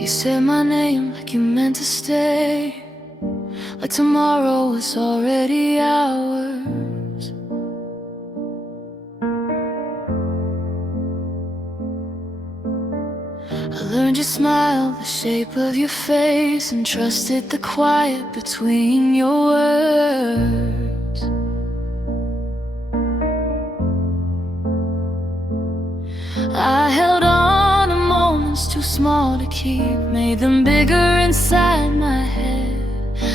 You said my name like you meant to stay, like tomorrow was already ours. I learned your smile, the shape of your face, and trusted the quiet between your words. I held on to moments too small to keep, made them bigger inside my head.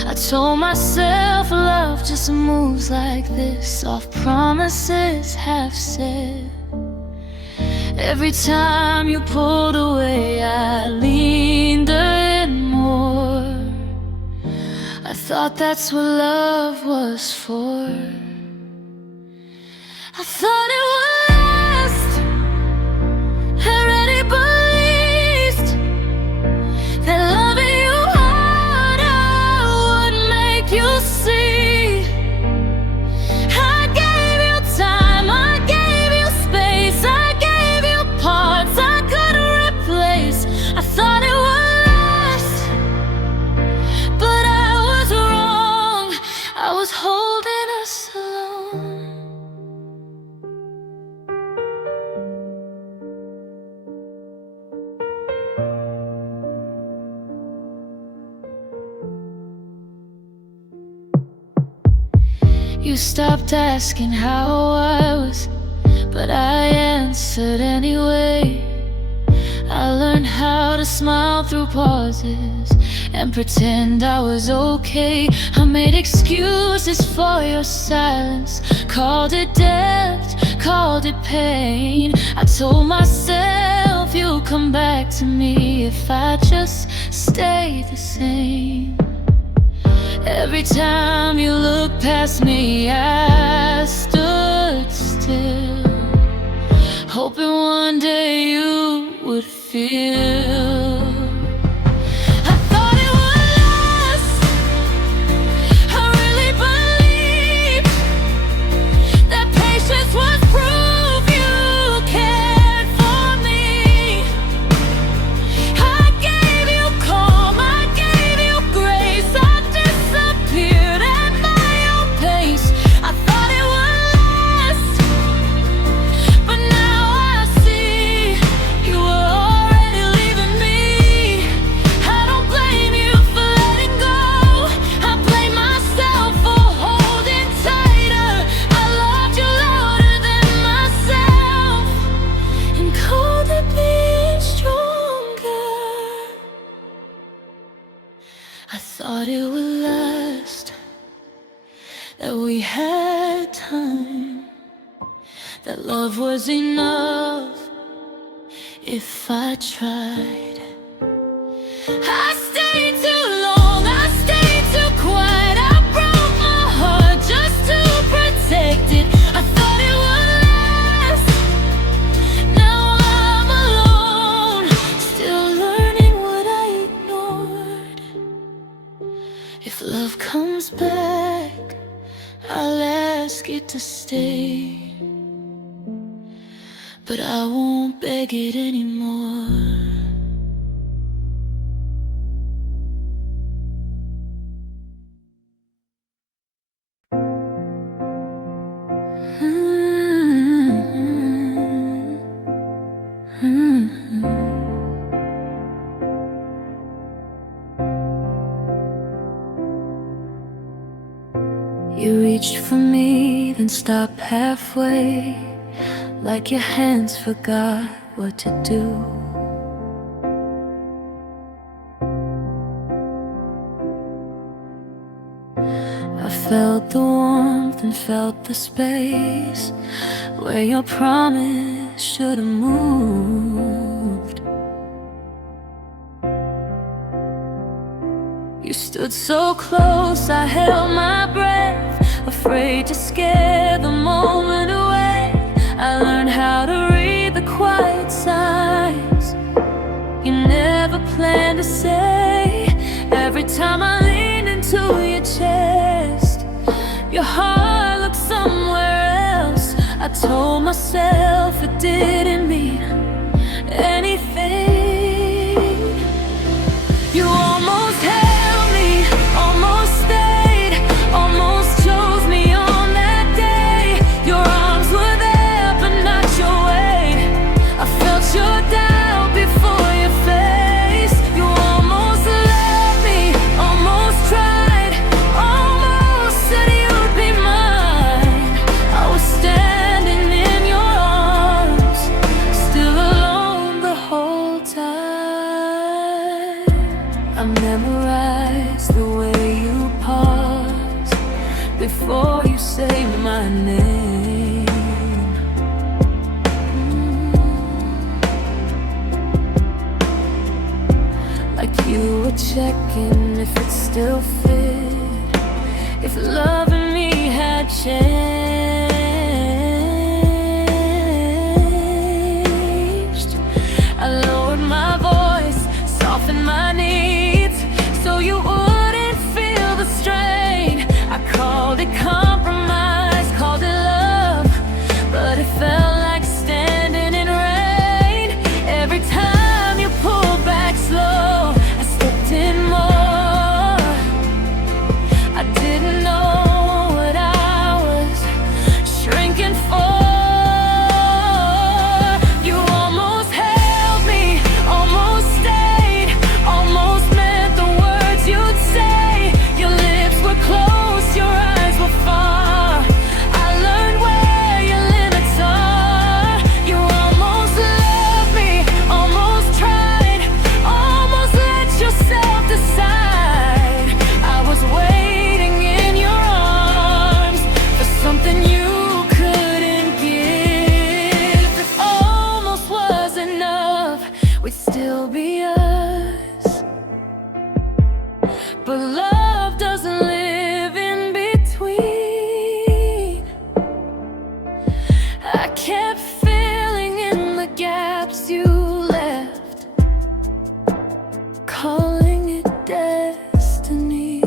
I told myself love just moves like this, soft promises half said. Every time you pulled away, I leaned in more. I thought that's what love was for. I thought it would last. I already believed that loving you harder would make you see. I gave you time, I gave you space, I gave you parts I couldn't replace. I thought it would last, but I was wrong. I was holding us alone. You stopped asking how I was, but I answered anyway. I learned how to smile through pauses and pretend I was okay. I made excuses for your silence, called it depth, called it pain. I told myself you'll come back to me if I just stay the same. Every time you looked past me, I stood still, hoping one day you would feel. I thought it would last. I really believed that patience was proof you cared for me. I gave you calm, I gave you grace, I disappeared at my own pace. I thought it would last, but now I see you were already leaving me. I don't blame you for letting go, I blame myself for holding tighter. I loved you louder than myself and called it being stronger. I thought it would last, that we had time, that love was enough if I tried. I stayed too long, I stayed too quiet, I broke my heart just to protect it. I thought it would last, now I'm alone, still learning what I ignored. If love comes back, I'll ask it to stay, but I won't beg it anymore. You reached for me, then stopped halfway, like your hands forgot what to do. I felt the warmth and felt the space where your promise should have moved. You stood so close, I held my breath, afraid to scare the moment away. I learned how to read the quiet signs you never planned to say. Every time I leaned into your chest, your heart looked somewhere else. I told myself it didn't mean anything. checking if it still fit, if loving me had changed. I lowered my voice, softened my needs, so you wouldn't feel the strain. I called it compromise, called it love, but it felt like standing in rain. Every time you pulled back slow, I stepped in more. I didn't know what I was shrinking for. You almost held me, almost stayed, almost meant the words you'd say. Your lips were close, your eyes were far. I learned where your limits are. You almost loved me, almost tried, almost let yourself decide. I was waiting in your arms for something you couldn't give. If almost was enough, we'd still be us. But love doesn't live in between. I kept filling in the gaps you left, calling it destiny.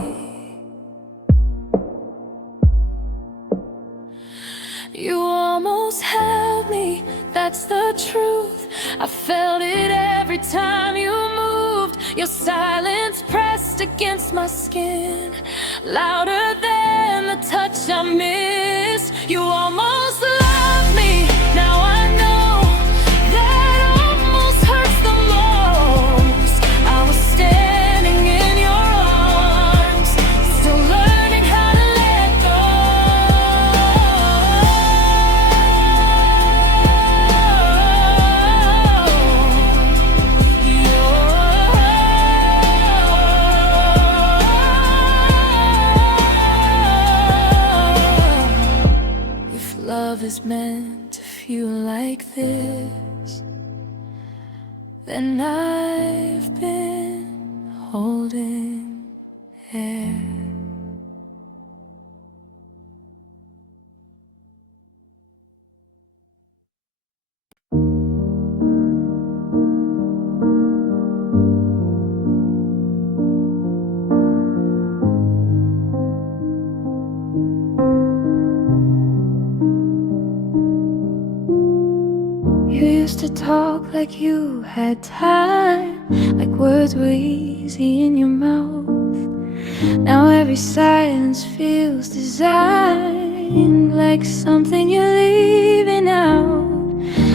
You almost held me, that's the truth. I felt it every time you moved. Your silence pressed against my skin, louder than the touch I missed. You almost loved me, now I know that almost hurts the most. I was standing in your arms, still learning how to let go. If love is meant to feel like this, then I've been holding air. You used to talk like you had time, like words were easy in your mouth. Now every silence feels designed, like something you're leaving out.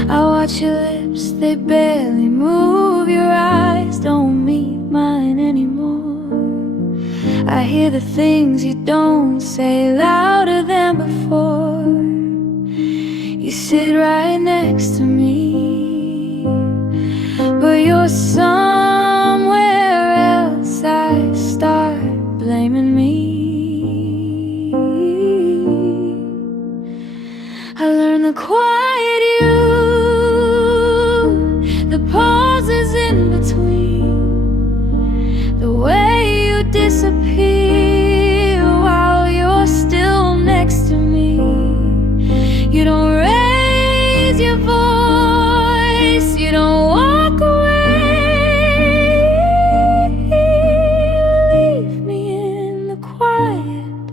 I watch your lips, they barely move. Your eyes don't meet mine anymore. I hear the things you don't say louder than before. You sit right next to me, but you're somewhere else. I start blaming me. I learned the quiet you, the pauses in between, the way you disappear while you're still next to me. You don't raise your voice, you don't walk away. You leave me in the quiet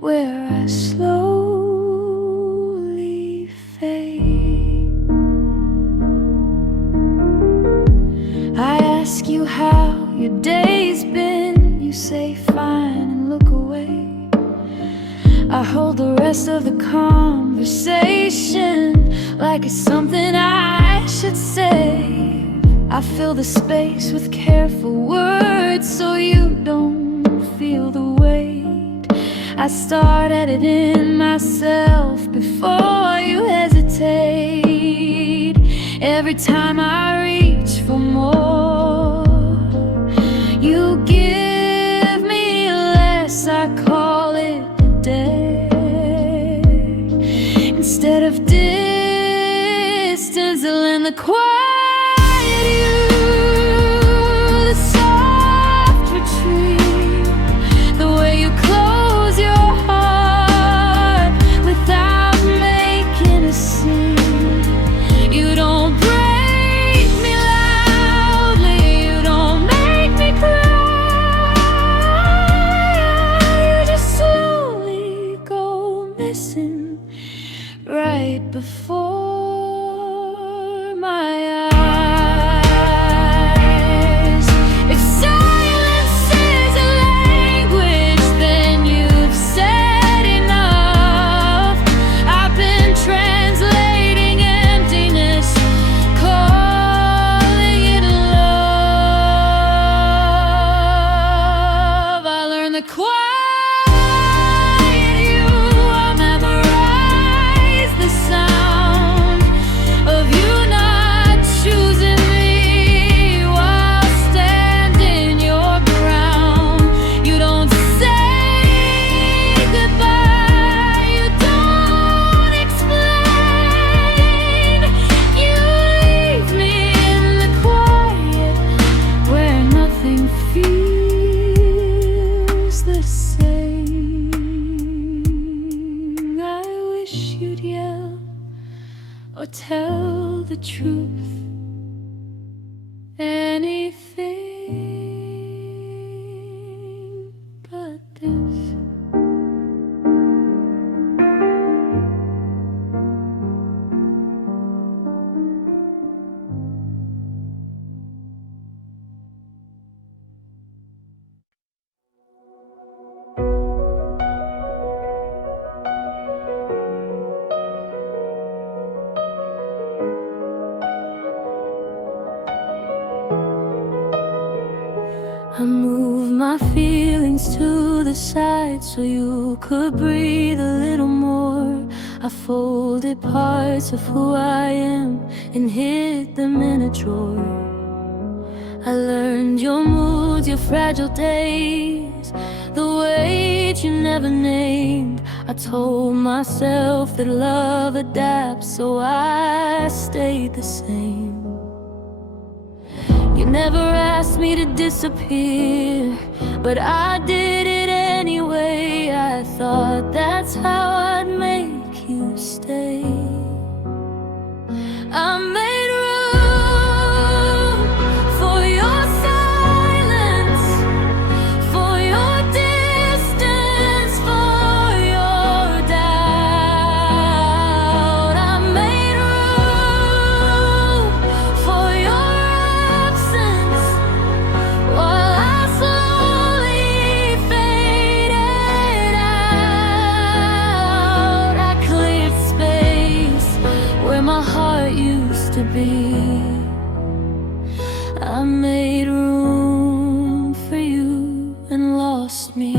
where I slowly fade. I ask you how your day's been, you say fine and look away. I hold the rest of the conversation like it's something I should say. I fill the space with careful words so you don't feel the weight. I start editing myself before you hesitate. Every time I reach for more, you give me less. I call it dead instead of distance. And the quiet you, the soft right before my eyes. If silence is a language, then you've said enough. I've been translating emptiness, calling it love. I learned the quiet. Or tell the truth, anything but this. I moved my feelings to the side so you could breathe a little more. I folded parts of who I am and hid them in a drawer. I learned your moods, your fragile days, the weight you never named. I told myself that love adapts, so I stayed the same. You never asked me to disappear, but I did it anyway. I thought that's how I'd make you stay. I made room for your silence, for your distance, for your doubt. I made room for your absence while I slowly faded out. I cleared space where my heart used to be. I made room for you and lost me.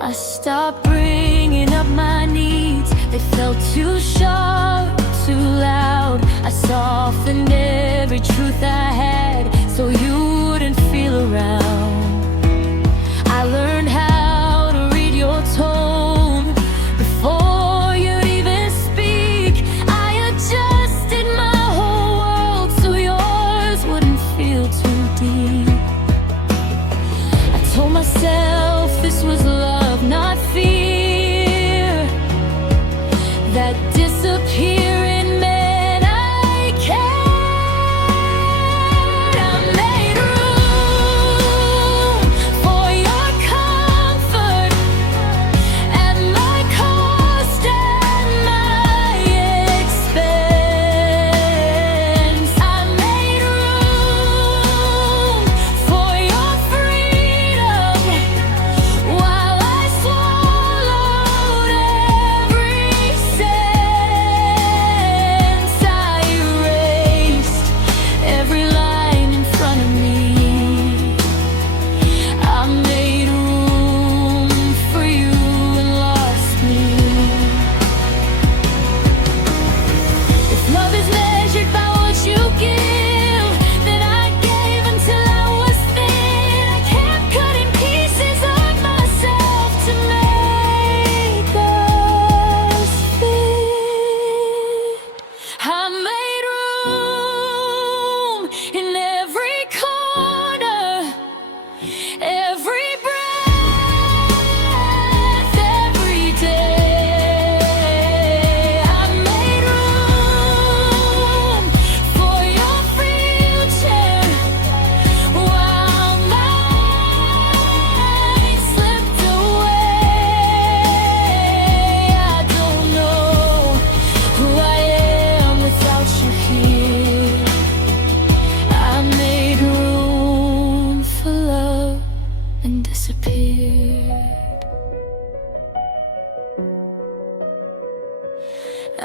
I stopped bringing up my needs. They felt too sharp, too loud. I softened every truth I had so you wouldn't feel around. I learned how to read your tone before you'd even speak. I adjusted my whole world so yours wouldn't feel too deep. I told myself this was love, not fear, that disappearing meant I cared. I made room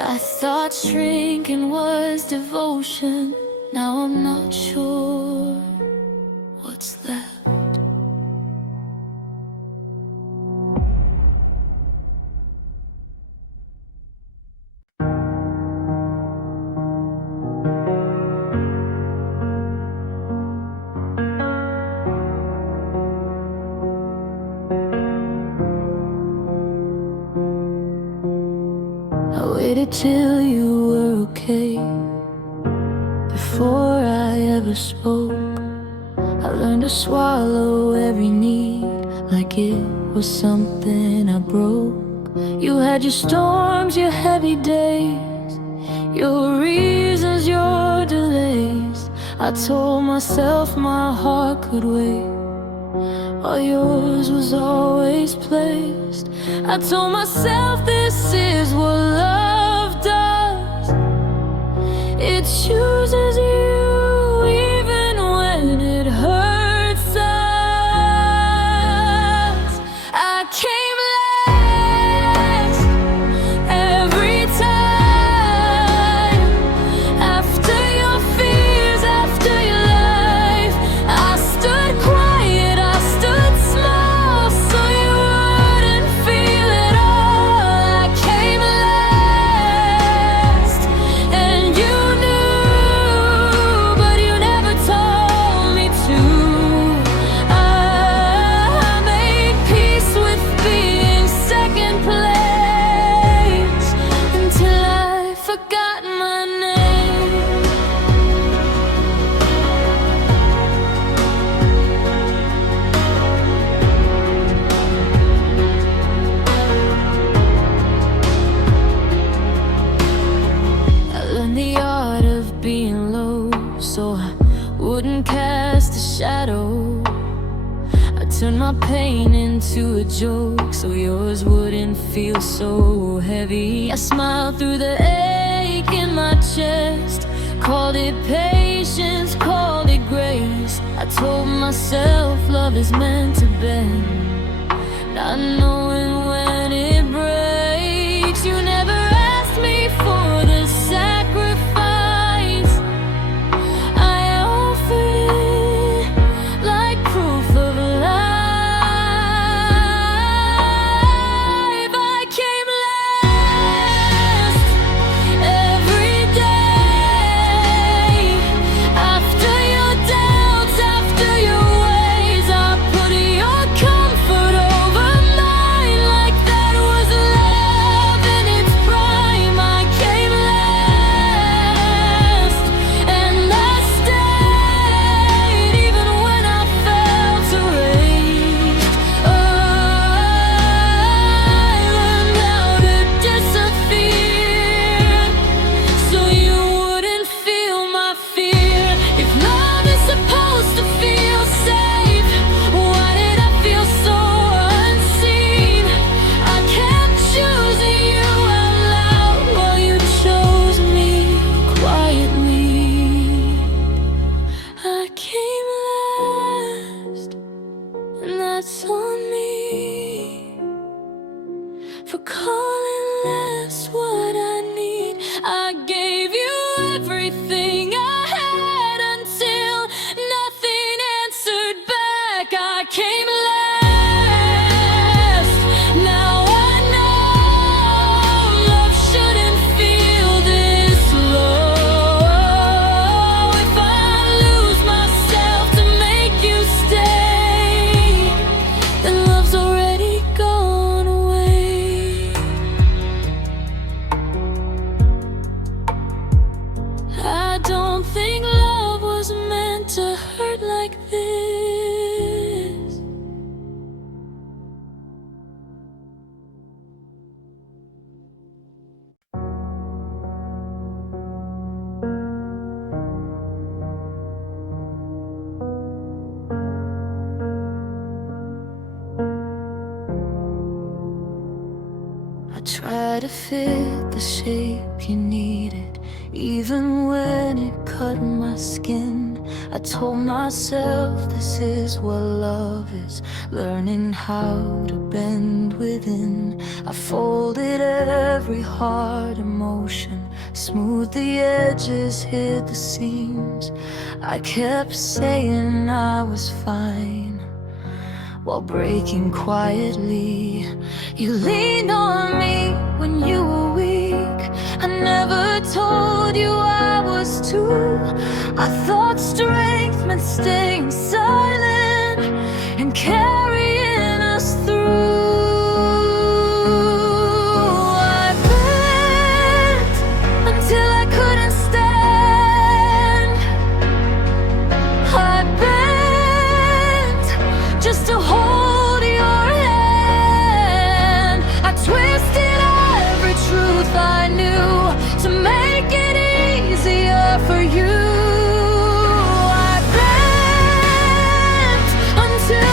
I thought shrinking was devotion. Now I'm not sure what's left. I waited till you were okay before I ever spoke. I learned to swallow every need like it was something I broke. You had your storms, your heavy days, your reasons, your delays. I told myself my heart could wait, while yours was always placed. I told myself this is what love does. It chooses you even when it hurts us. I came last every time. After your fears, after your life, I stood quiet, I stood small, so you wouldn't feel it all. I came last, and you knew, but you never told me to. I made peace with being second place until I forgot my name. I learned the art of being low, so I wouldn't cast a shadow. I turned my pain into a joke, so yours wouldn't feel so heavy. I smiled through the ache in my chest, called it patience, called it grace. I told myself love is meant to bend, not knowing when it breaks. You never asked me for the sacrifice. I offered it like proof of life. I came last every day. After your doubts, after your ways, I put your comfort over mine. try to fit the shape you needed, even when it cut my skin. I told myself this is what love is, learning how to bend within. I folded every hard emotion, smoothed the edges, hid the seams. I kept saying I was fine while breaking quietly. You leaned on me when you were weak. I never told you I was too. I thought strength meant staying silent and carrying us through. I bent until I couldn't stand. I bent just to hold your hand. I twisted every truth I knew to make it easier for you. I bent until I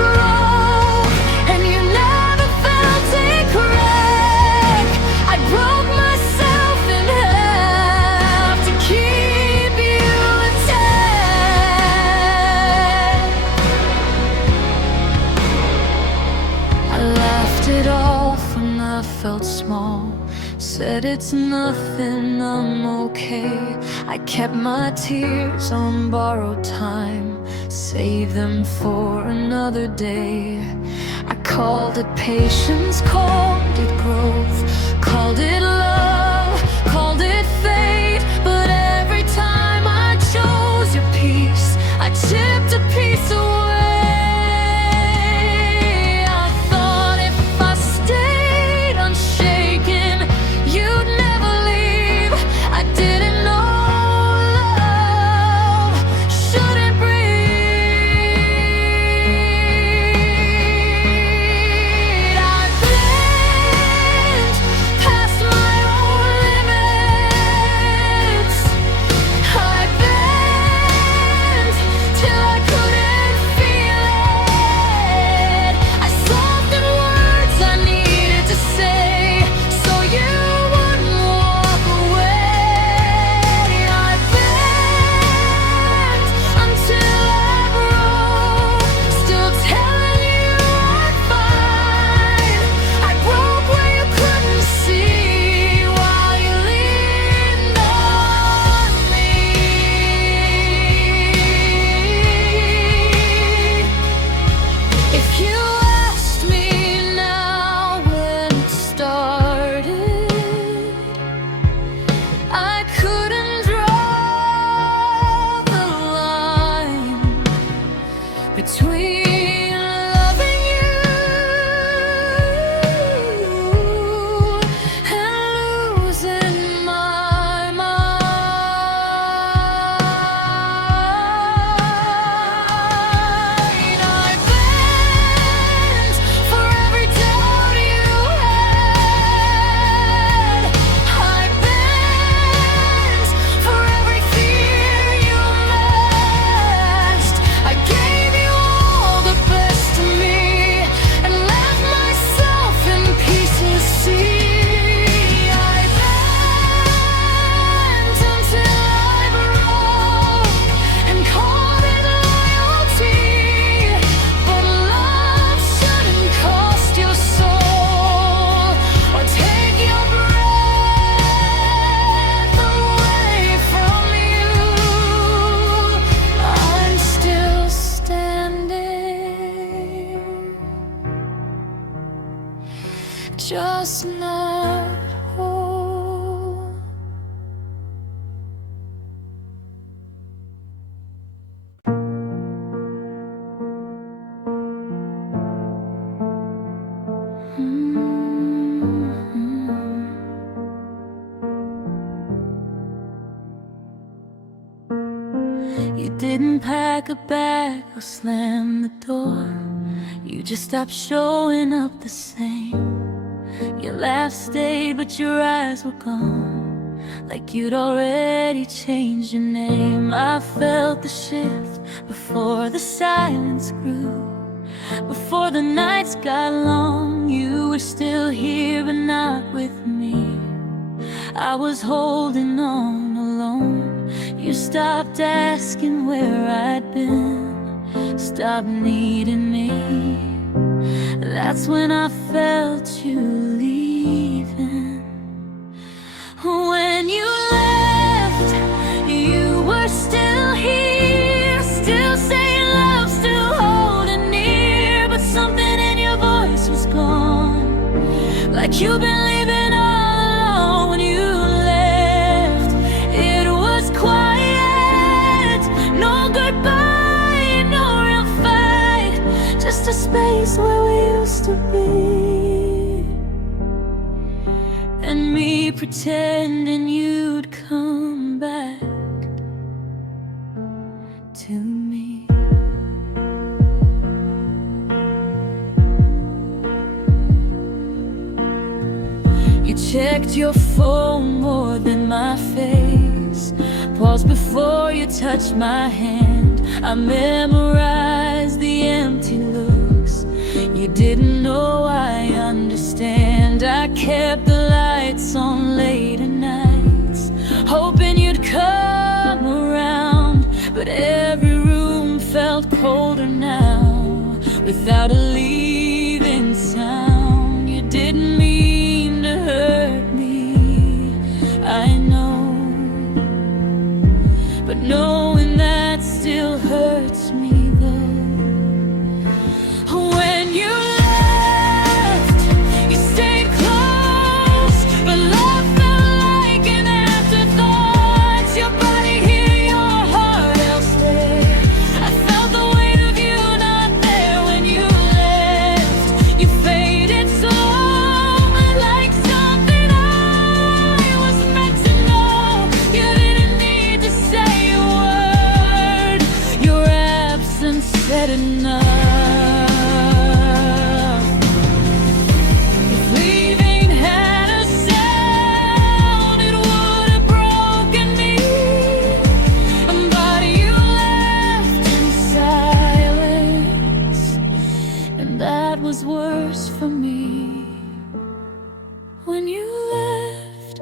broke, and you never felt it crack. I broke myself in half to keep you intact. I laughed it off when I felt small, said it's nothing, I'm okay. I kept my tears on borrowed time, saved them for another day. I called it patience, called it growth, called it love, called it fate. But every time I chose your peace, I chipped a piece away. I thought if I stayed unshaken, you'd never leave. I didn't know love shouldn't breathe. I bent past my own limits. I bent till I couldn't feel it. I softened words I needed to say so you wouldn't walk away. I bent until I broke, still telling you I'm fine. I broke where you couldn't see while you leaned on me. If you asked me now when it started, I couldn't draw the line between loving you and losing my mind. I bent for every doubt you had. I bent for every fear you masked. I gave you all the best of me and left myself in pieces. See, I bent until I broke and called it loyalty. But love shouldn't cost your soul or take your breath away from you. I'm still standing, just not whole. You didn't pack a bag or slam the door. You just stopped showing up the same. Your laugh stayed, but your eyes were gone, like you'd already changed your name. I felt the shift before the silence grew, before the nights got long. You were still here, but not I was holding on alone. You stopped asking where I'd been, stopped needing me. That's when I felt you leaving. When you left, you were still here, still saying love, still holding near. But something in your voice was gone, like you've been leaving all alone. When you left, it was quiet, no goodbye, no real fight, just a space where we used to be, and me pretending you'd come back to me. You checked your phone more than my face, paused before you touched my hand. I memorized the empty looks. You didn't know I understand. I kept the lights on later nights, hoping you'd come around. But every room felt colder now, without a leaving sound. You didn't mean to hurt me, I know, but knowing that still hurts me though. When you left, you stayed close, but love felt like an afterthought. Your body here, your heart elsewhere. I felt the weight of you not there. When you left, you faded slowly, like something I was meant to know. You didn't need to say a word, your absence said enough. Was worse for me. When you left,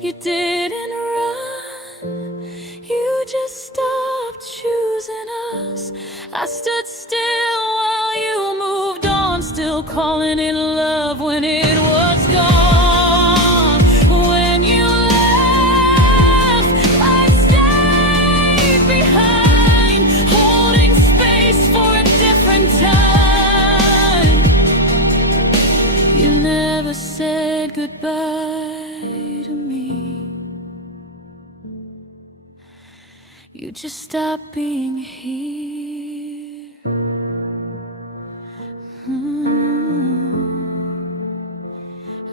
you didn't run, you just stopped choosing us. I stood still while you moved on, still calling it love when it was gone. When you left, I stayed behind, holding space for a different time. Never said goodbye to me. You just stopped being here.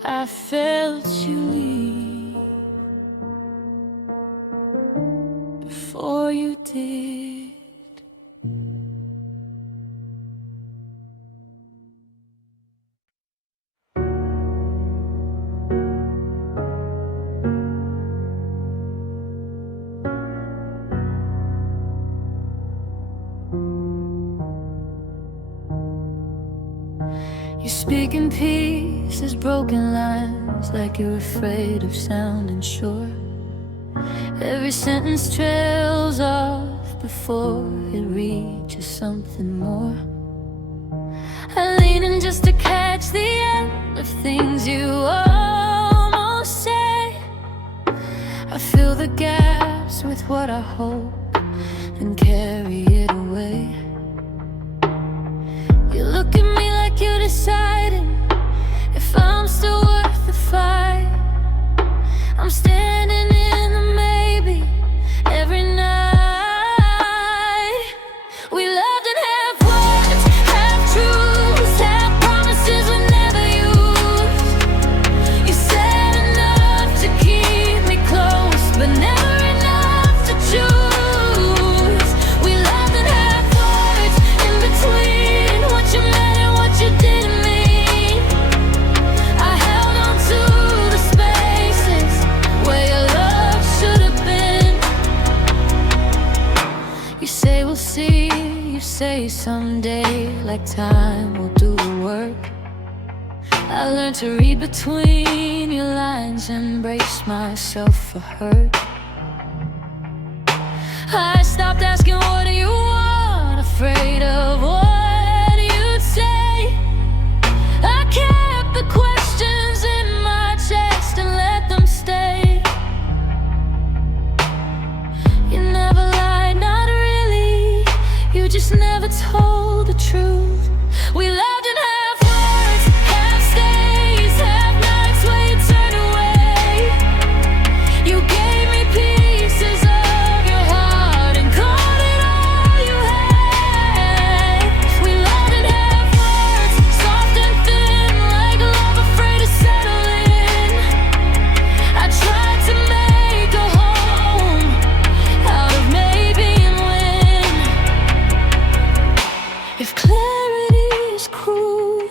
I felt you leave before you did. You speak in pieces, broken lines, like you're afraid of sounding sure. Every sentence trails off before it reaches something more. I lean in just to catch the end of things you almost say. I fill the gaps with what I hope and carry it away. You look at me like you're deciding if I'm still worth the fight. I'm standing in the maybe every night. We loved and have words, have truths, have promises we never used. You said enough to keep me close, but never enough to choose. We loved and have words in between what you meant and what you didn't mean. I held on to the spaces where your love should have been. You say we'll see, you say someday, like time will do the work. I I learned to read between your lines and brace myself for hurt. I stopped asking what do you want, afraid of what you'd say. I kept the questions in my chest and let them stay. You never lied, not really. You just never told the truth. We loved in half words, half stays, half nights where you turned away. You gave me pieces of your heart and called it all you had. We loved in half words, soft and thin, like love afraid to settle in. I tried to make a home out of maybe and when. If clarity is cruel,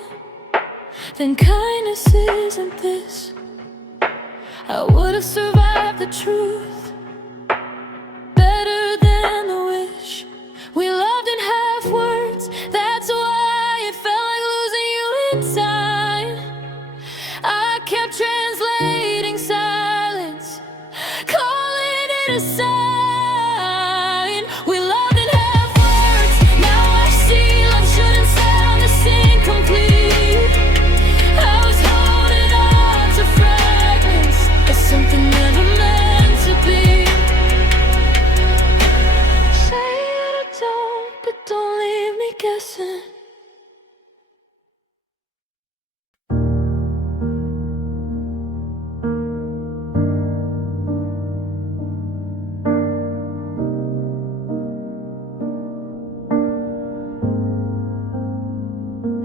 then kindness isn't this. I would have survived the truth better than the wish. We loved in half words, that's why it felt like losing you in time. I kept translating silence, calling it a sign. We loved in half words, now I see love shouldn't sound this incomplete. I was holding on to fragments of something never meant to be. Say that I don't, but don't leave me guessing.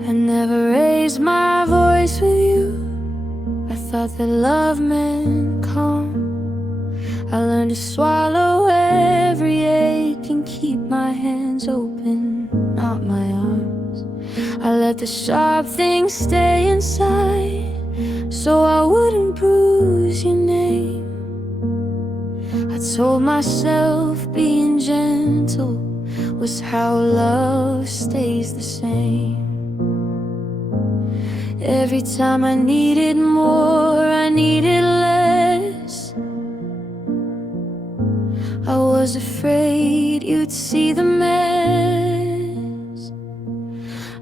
I never raised my voice with you. I thought that love meant calm. I learned to swallow every ache and keep my hands open, not my arms. I let the sharp things stay inside so I wouldn't bruise your name. I told myself being gentle was how love stays the same. Every time I needed more, I needed less. I was afraid you'd see the mess.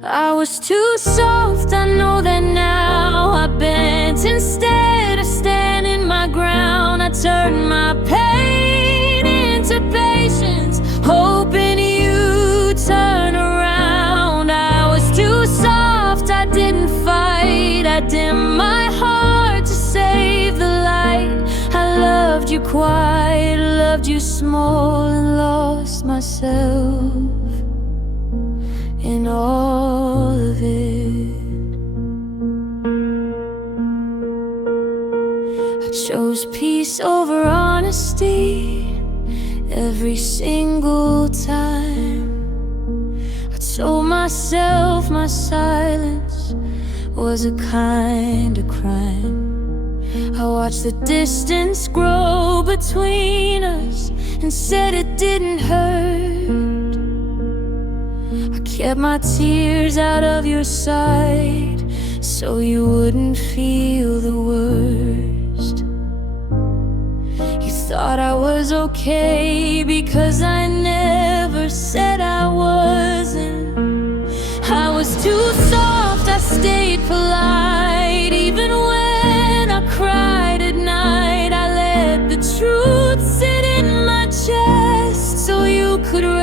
I was too soft, I know that now. I bent instead of standing my ground. I turned my pain into patience, hoping you'd turn around. I was too soft, I didn't fight. I dimmed my heart to save the light. I loved you quiet, loved you small, and lost myself in all of it. I chose peace over honesty every single time. I told myself my silence was a kind of crime. I watched the distance grow between us and said it didn't hurt. I kept my tears out of your sight so you wouldn't feel the worst. You thought I was okay because I never said I wasn't. I was too soft, I stayed polite. Even when I cried at night, I let the truth sit in my chest so you could rest.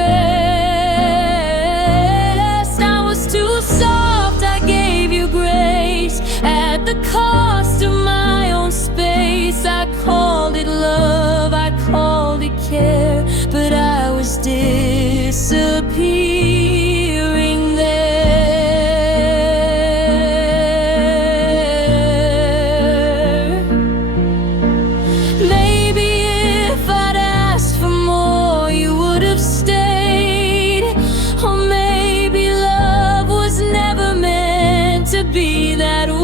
I was too soft, I gave you grace at the cost of my own space. I called it love, I called it care, but I was disappearing there. Maybe if I'd asked for more, you would have stayed. Or maybe love was never meant to be that way.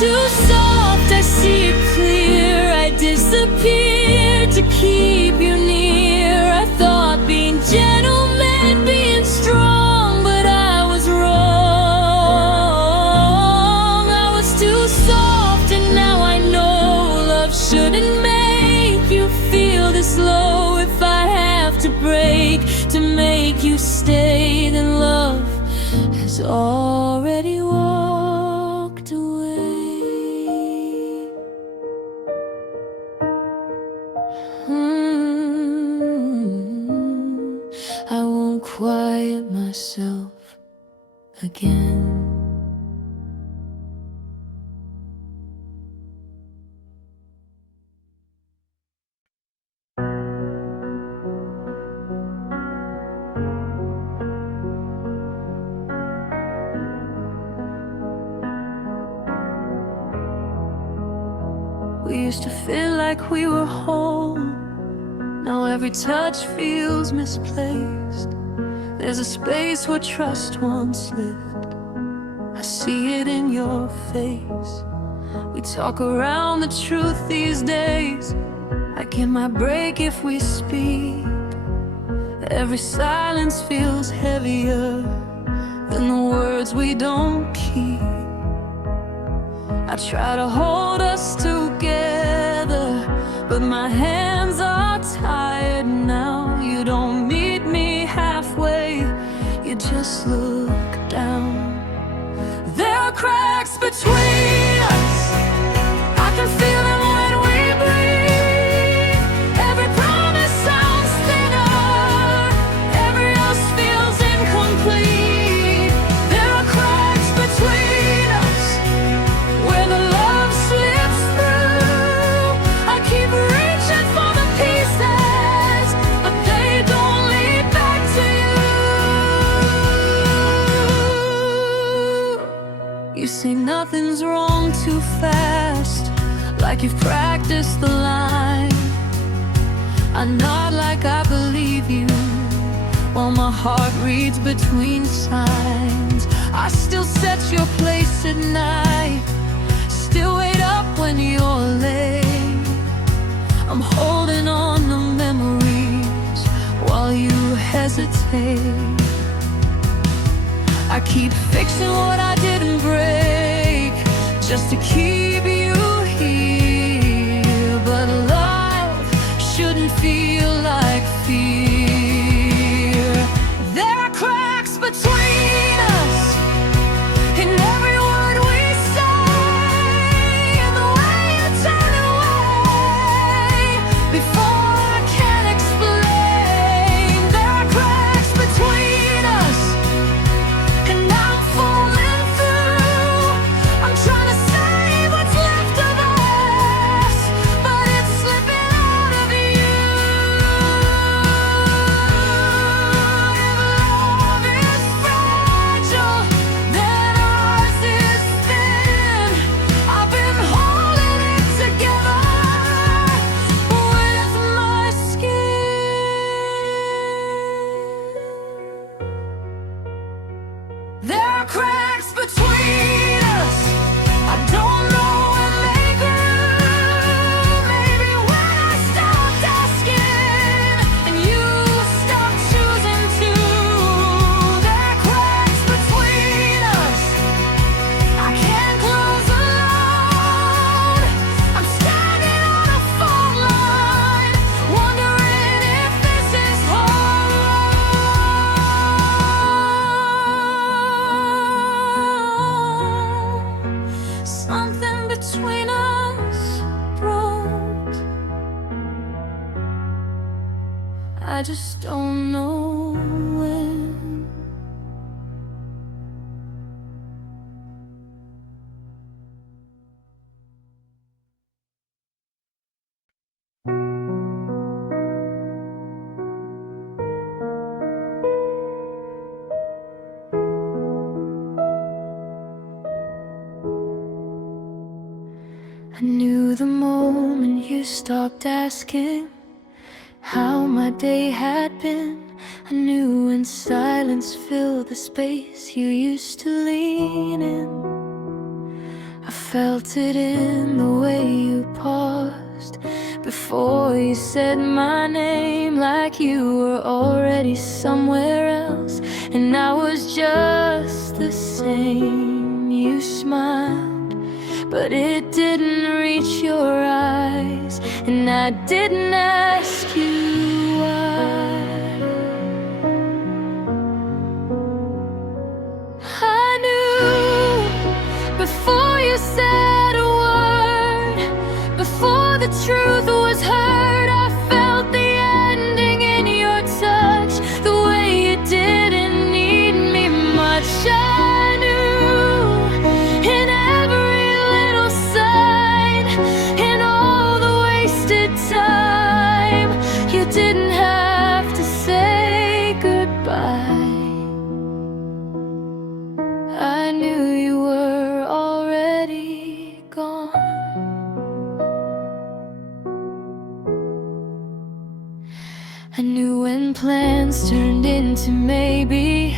Too soft, I see it clear. I disappeared to keep you near. I thought being gentle you stay, then love has already walked away. I won't quiet myself again. We used to feel like we were whole. Now every touch feels misplaced. There's a space where trust once lived. I see it in your face. We talk around the truth these days. I get my break if we speak. Every silence feels heavier than the words we don't keep. I try to hold us together, but my hands are tired now. You don't meet me halfway, you just look down. There are cracks between us, I can feel them when we breathe. Every promise sounds thinner, every else feels incomplete. There are cracks between us where the love slips through. I keep reaching for the pieces, but they don't lead back to you. You say nothing's wrong too fast, like you've practiced the line. I nod like I believe you, while my heart reads between signs. I still set your place at night, still wait up when you're late. I'm holding on to memories while you hesitate. I keep fixing what I didn't break, just to keep you here. But love shouldn't feel like fear. There are cracks between us in every word we say, and the way you turn away before I can explain. There are cracks between us, and I'm falling through. I'm trying to save what's left of us, but it's slipping out of you. If love is fragile, then ours is thin. I've been holding it together with my skin. There are cracks between us, I don't know when they grew. Maybe when I stopped asking and you stopped choosing to. There are cracks between us, I can't close alone. I'm standing on a fault line, wondering if this is home. Something between us broke, I just don't know when. I knew the moment you stopped asking how my day had been. I knew when silence filled the space you used to lean in. I felt it in the way you paused before you said my name, like you were already somewhere else, and I was just the same. You smiled, but it didn't reach your eyes, and I didn't ask you why. goodbye. I knew you were already gone. I knew when plans turned into maybe,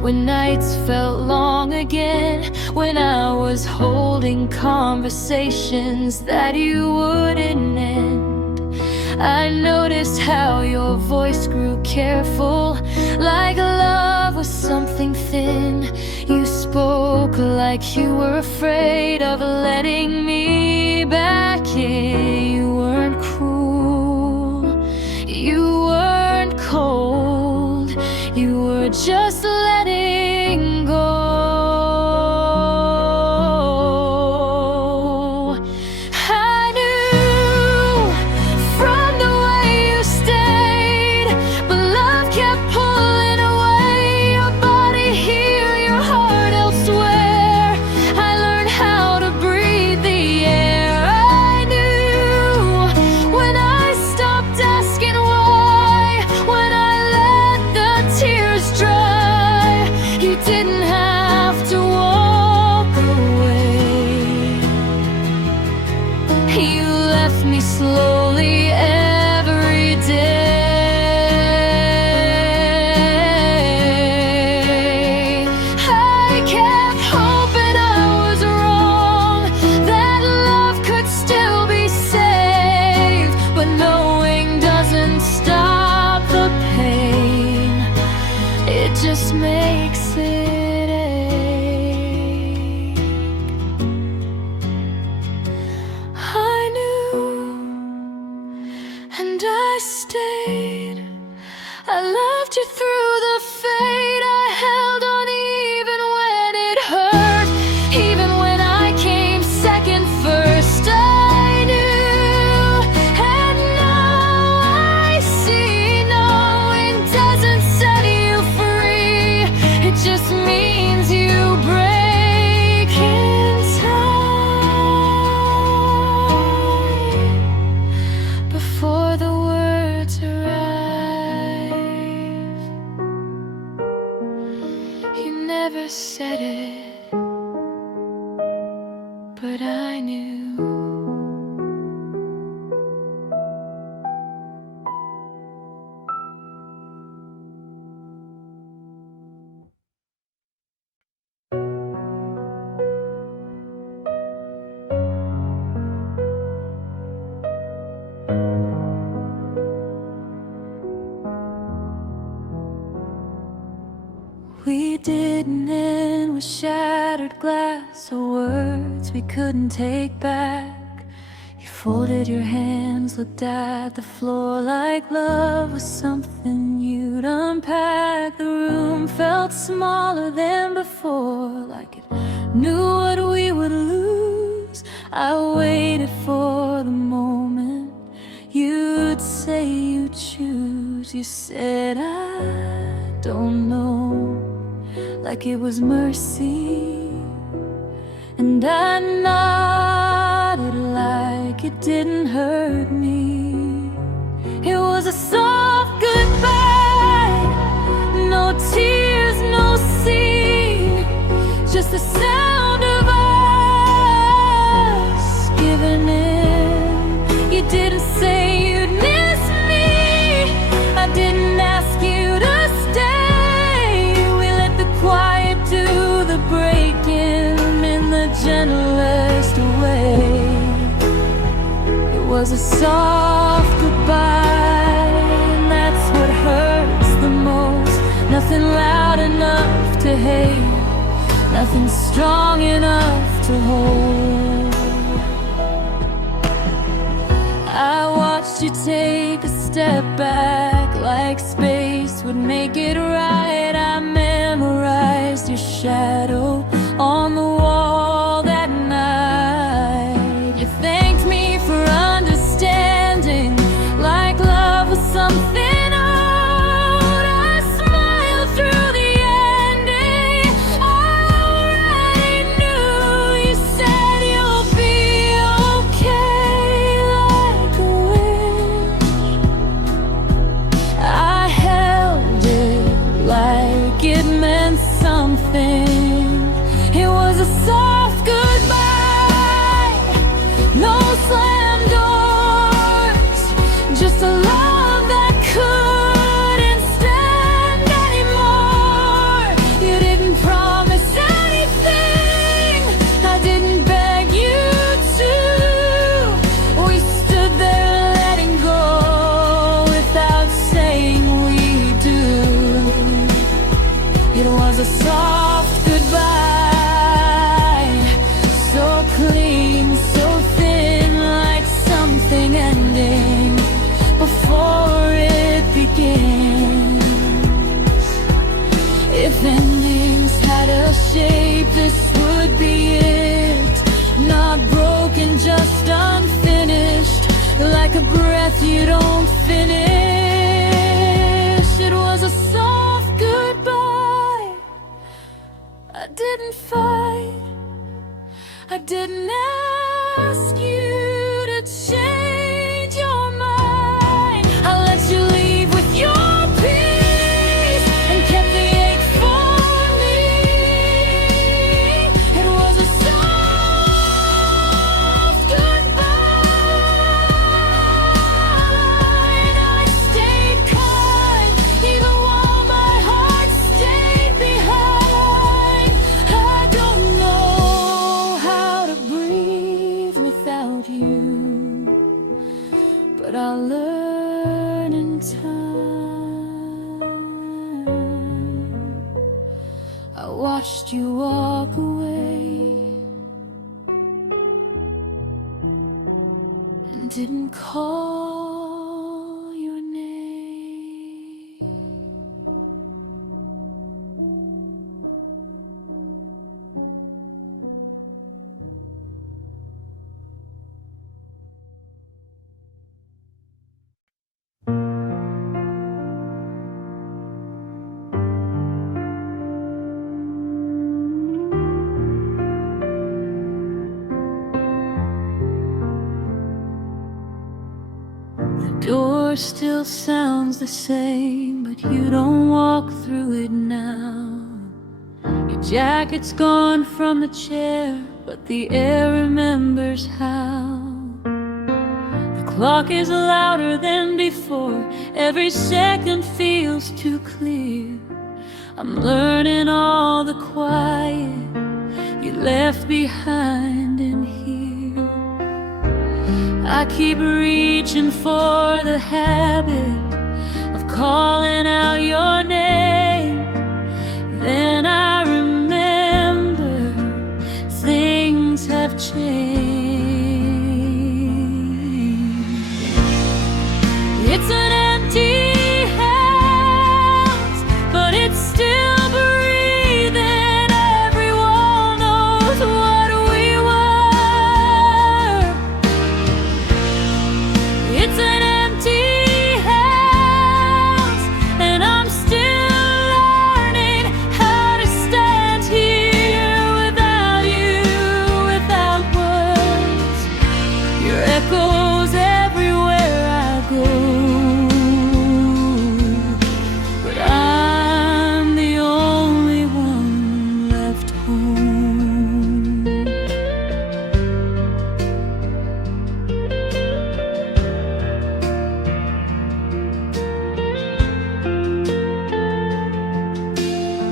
when nights felt long again, when I was holding conversations that you wouldn't end. I noticed how your voice grew careful, like love was something thin. You spoke like you were afraid of letting me back in. You weren't cruel, you weren't cold, you were just letting go. I knew from the way you stayed, but love kept pulling away. Your body here, your heart elsewhere. I learned how to breathe the air. I knew when I stopped asking why, when I let the tears dry. You didn't have to walk away. You left me slowly every day. I kept hoping I was wrong, that love could still be saved, but knowing doesn't stop the pain, it just makes it ache. I knew, and I stayed. I loved you through the fade. I held on even when it hurt, even when I came second first. I knew, and now I see. Knowing doesn't set you free, it just means you break in time before the words arrive. You never said it, but I knew. We didn't end with shattered glass or words we couldn't take back. You folded your hands, looked at the floor like love was something you'd unpack. The room felt smaller than before, like it knew what we would lose. I waited for the moment you'd say you choose. You said I don't know, like it was mercy, and I nodded like it didn't hurt me. It was a soft goodbye, no tears, no scene, just the sound of us giving in. You didn't say you'd miss me, I didn't ask you to stay. We let the quiet do the breaking in the gentlest way. It was a soft goodbye, and that's what hurts the most. Nothing loud enough to hate, nothing strong enough to hold. I watched you take a step back, like space would make it right. I memorized your shadow on the wall that night. You thanked me for understanding, like love was something old. I smiled through the ending, I already knew. You said you'll be okay, like a wish. I held it was a soft goodbye, so clean, so thin, like something ending before it begins. If endings had a shape, this would be it. Not broken, just unfinished, like a breath you don't finish. It was a soft goodbye. I didn't fight, I didn't ask you to change your mind. I let you leave with your peace and kept the ache for me. It was a soft goodbye, and I stayed kind even while my heart stayed behind. I don't know how to breathe without you, but I'll learn in time. I watched you walk away and didn't call your name. The door still sounds the same, but you don't walk through it now. Your jacket's gone from the chair, but the air remembers how. The clock is louder than before, every second feels too clear. I'm learning all the quiet you left behind in here. I keep reaching for the habit of calling out your name. Then I remember things have changed. It's an empty house, but it's still breathing. Everyone knows what we were. It's an empty house, and I'm still learning how to stand here without you, without words. Your echoes everywhere I go, but I'm the only one left home.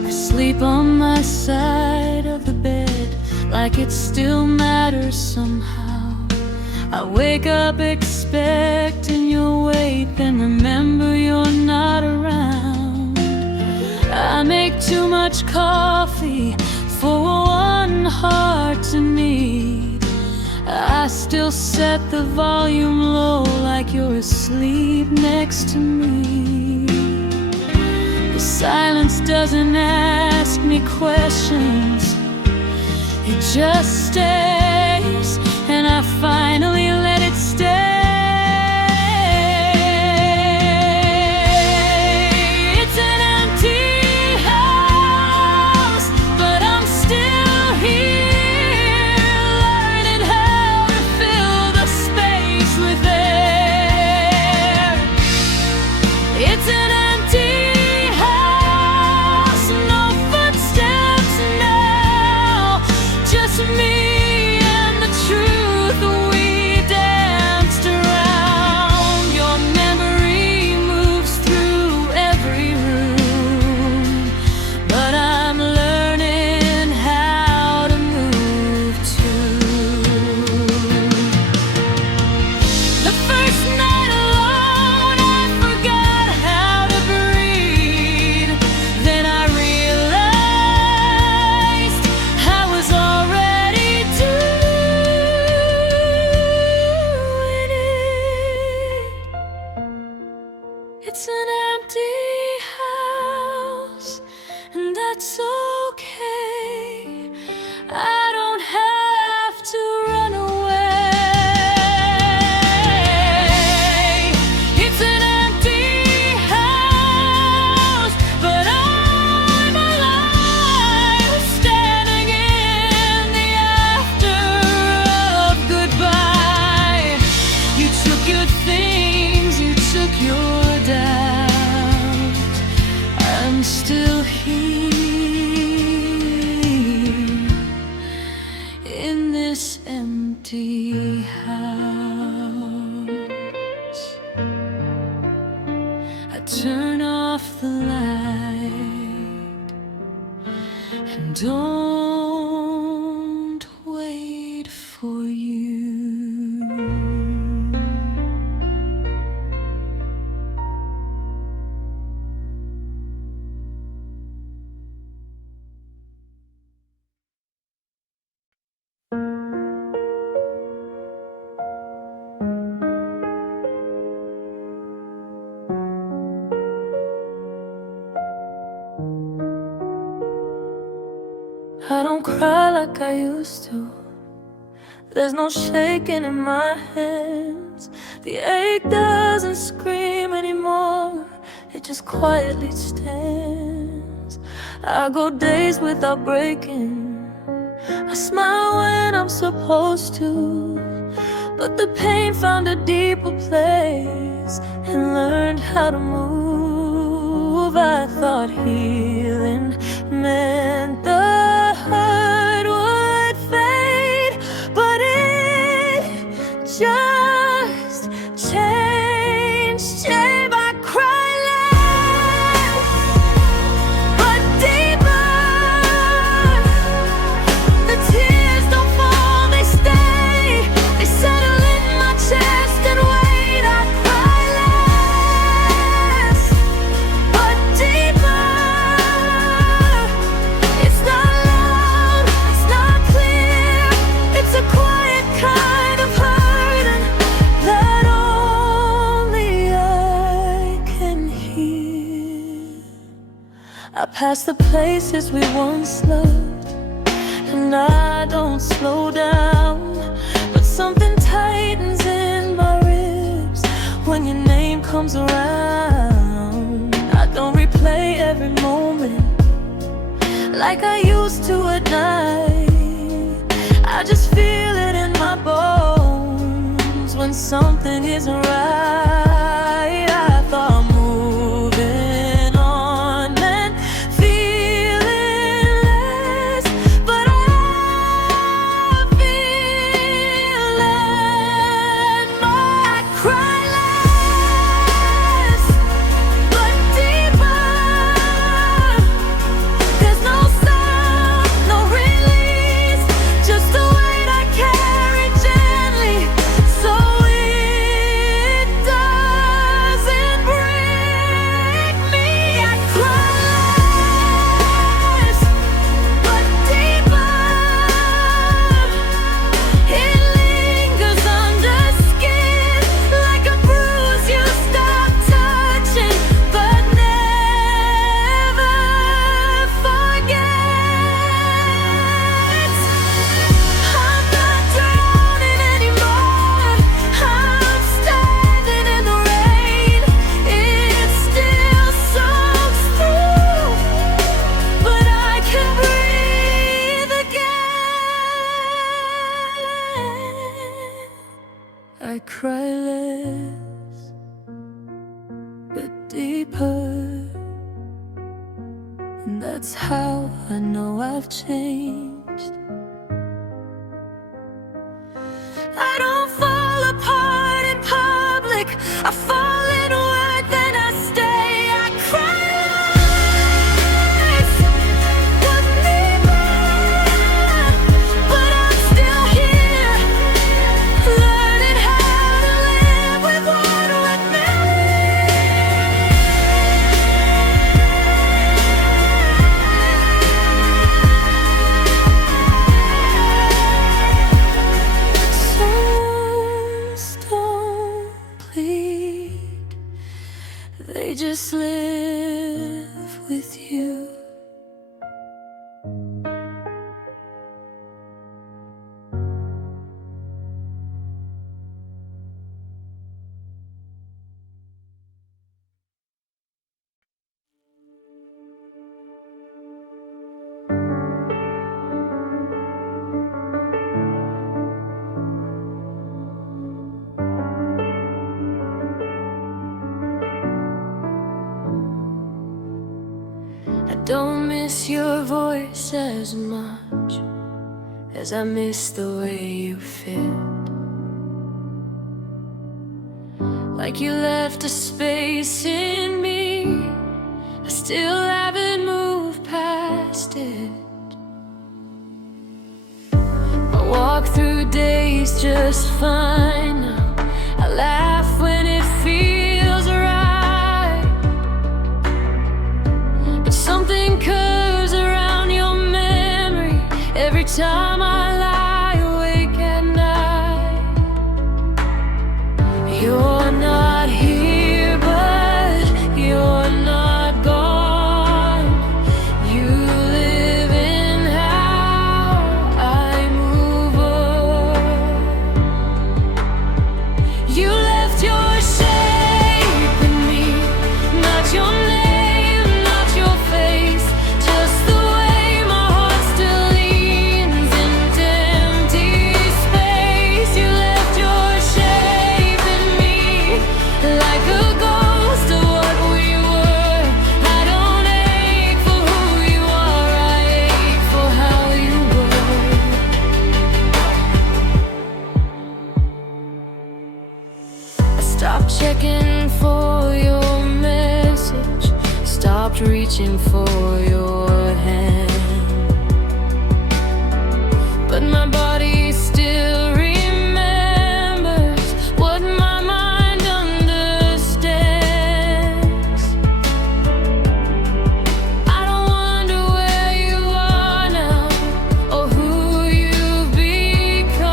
I sleep on my side of the bed like it still matters somehow. I wake up expecting you'll wait, then remember you're not around. I make too much coffee for one heart to need. I still set the volume low like you're asleep next to me. The silence doesn't ask me questions, it just stays, and I finally let it stay. It's an empty house, but I'm still here, learning how to fill the space with air. It's an empty house, no footsteps now, just me and the truth we it's okay. I don't have to run away. It's an empty house, but I'm alive, standing in the after of goodbye. You took your things, you took your doubt. I'm still here in this empty house. I turn off the light and don't wait for you. I don't cry like I used to. There's no shaking in my hands. The ache doesn't scream anymore, it just quietly stands. I go days without breaking. I smile when I'm supposed to, but the pain found a deeper place and learned how to move. I thought healing meant the hurt would fade, but it just changed shape. I cry less, but deeper. The tears don't fall, they stay. They settle in my chest and wait. I cry less, but deeper. It's not loud, it's not clear. It's a quiet kind of hurting that only I can hear. I pass the places we once loved, and I don't slow down, but something tightens in my ribs when your name comes around. I don't replay every moment like I used to at night. I just feel it in my bones when something isn't right. I thought moving on meant feeling less, but I feel it more. I cry less, but deeper. There's no sound, no release, just a weight I carry gently, so it doesn't break me. I cry less, but deeper. It lingers under skin like a bruise you stop touching but never forget. I'm not drowning anymore, I'm standing in the rain. It still soaks through, but I can breathe again. I cry less, but deeper, and that's how I know I've changed. I don't fall apart in public, I fall inward, then I stay. I cry less, but deeper, but I'm still here, learning how to live with one with memory. I I don't miss your voice as much as I miss the way you fit. Like you left a space in me, I still haven't moved past it. I walk through days just fine now. I laugh when it feels right, but something curves around your memory every time I lie awake at night. You're not here, but you're not gone. You live in how I move on. You left your shape in me, not your name, not your face, just the way my heart still leans into empty space. You left your shape in me, like a ghost of what we were. I don't ache for who you are, I ache for how you were. I stopped checking for your message, stopped reaching for your hand, but my body still remembers what my mind understands. I don't wonder where you are now or who you've become.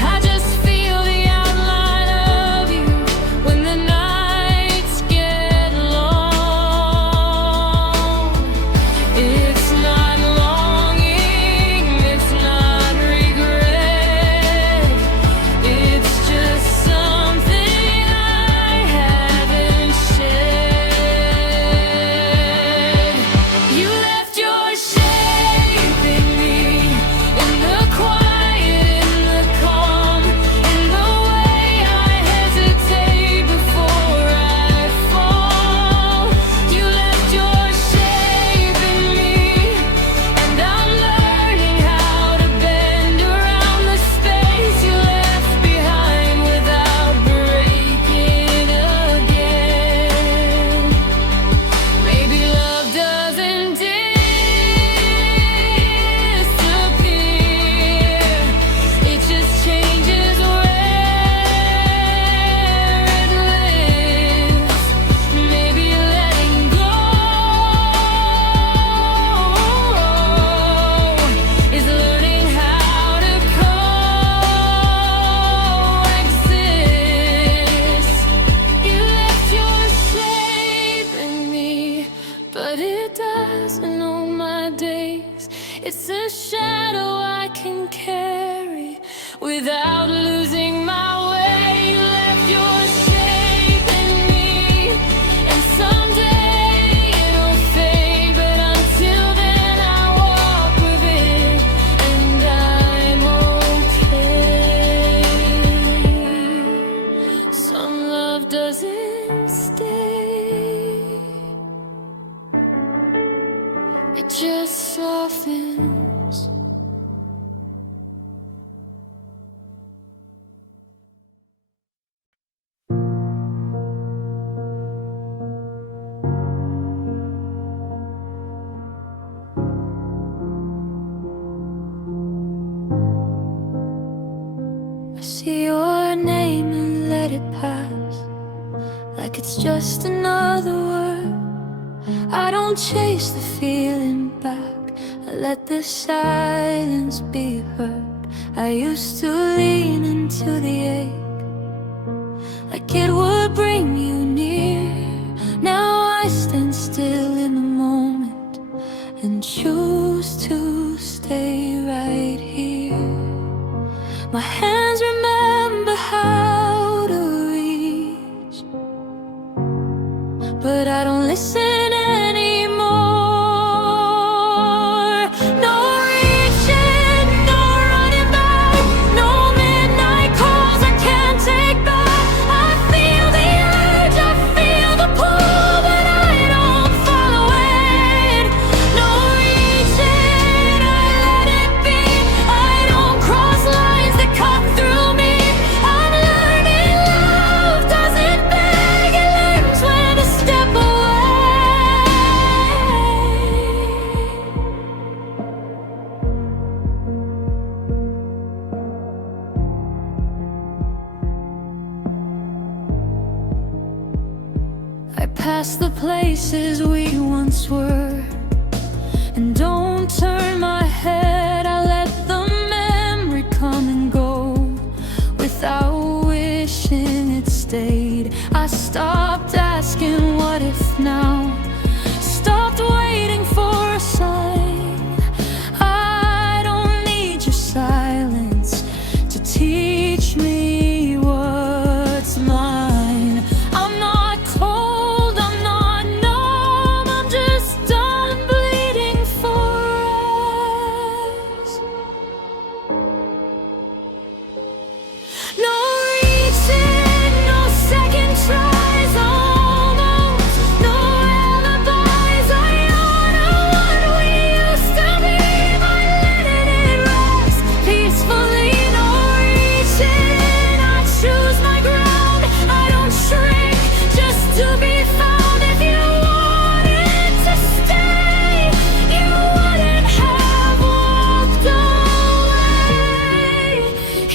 I just feel the outline of you when the nights get long. It's not longing, it's not regret, it's just something I haven't shared. You left your shape in me, in the quiet, in the calm, in the way I hesitate before I fall. You left your shape in me, and I'm learning how to bend around the space you left behind without breaking again. Maybe love doesn't disappear, it just changes where it lives. Maybe letting go is learning how to coexist. You left your shape in me, but it doesn't own my days. It's a shadow I can carry without losing my way. You left your shape in me, and someday it'll fade, but until then I walk with it, and I'm okay. Some love doesn't stay, it just softens. I see your name and let it pass, like it's just another word. I don't chase the feeling back, I let the silence be heard. I used to lean into the ache, like it would bring you near. Now I stand still in the moment and choose to stay right here. My hands remember how to reach, but I don't listen anymore. No reaching, no running back, no midnight calls I can't take back. I feel the urge, I feel the pull. past the places we once were. And don't turn my head, I let the memory come and go without wishing it stayed. I stopped asking what if now, stopped waiting for a sign. I don't need your silence to teach me what's mine. I'm not cold, I'm not numb, I'm just done bleeding for us. No reaching, no second tries, almost no alibis. I honor what we used to be by letting it rest peacefully. No reaching, I choose my ground. I don't shrink just to be found. If you wanted to stay, you wouldn't have walked away.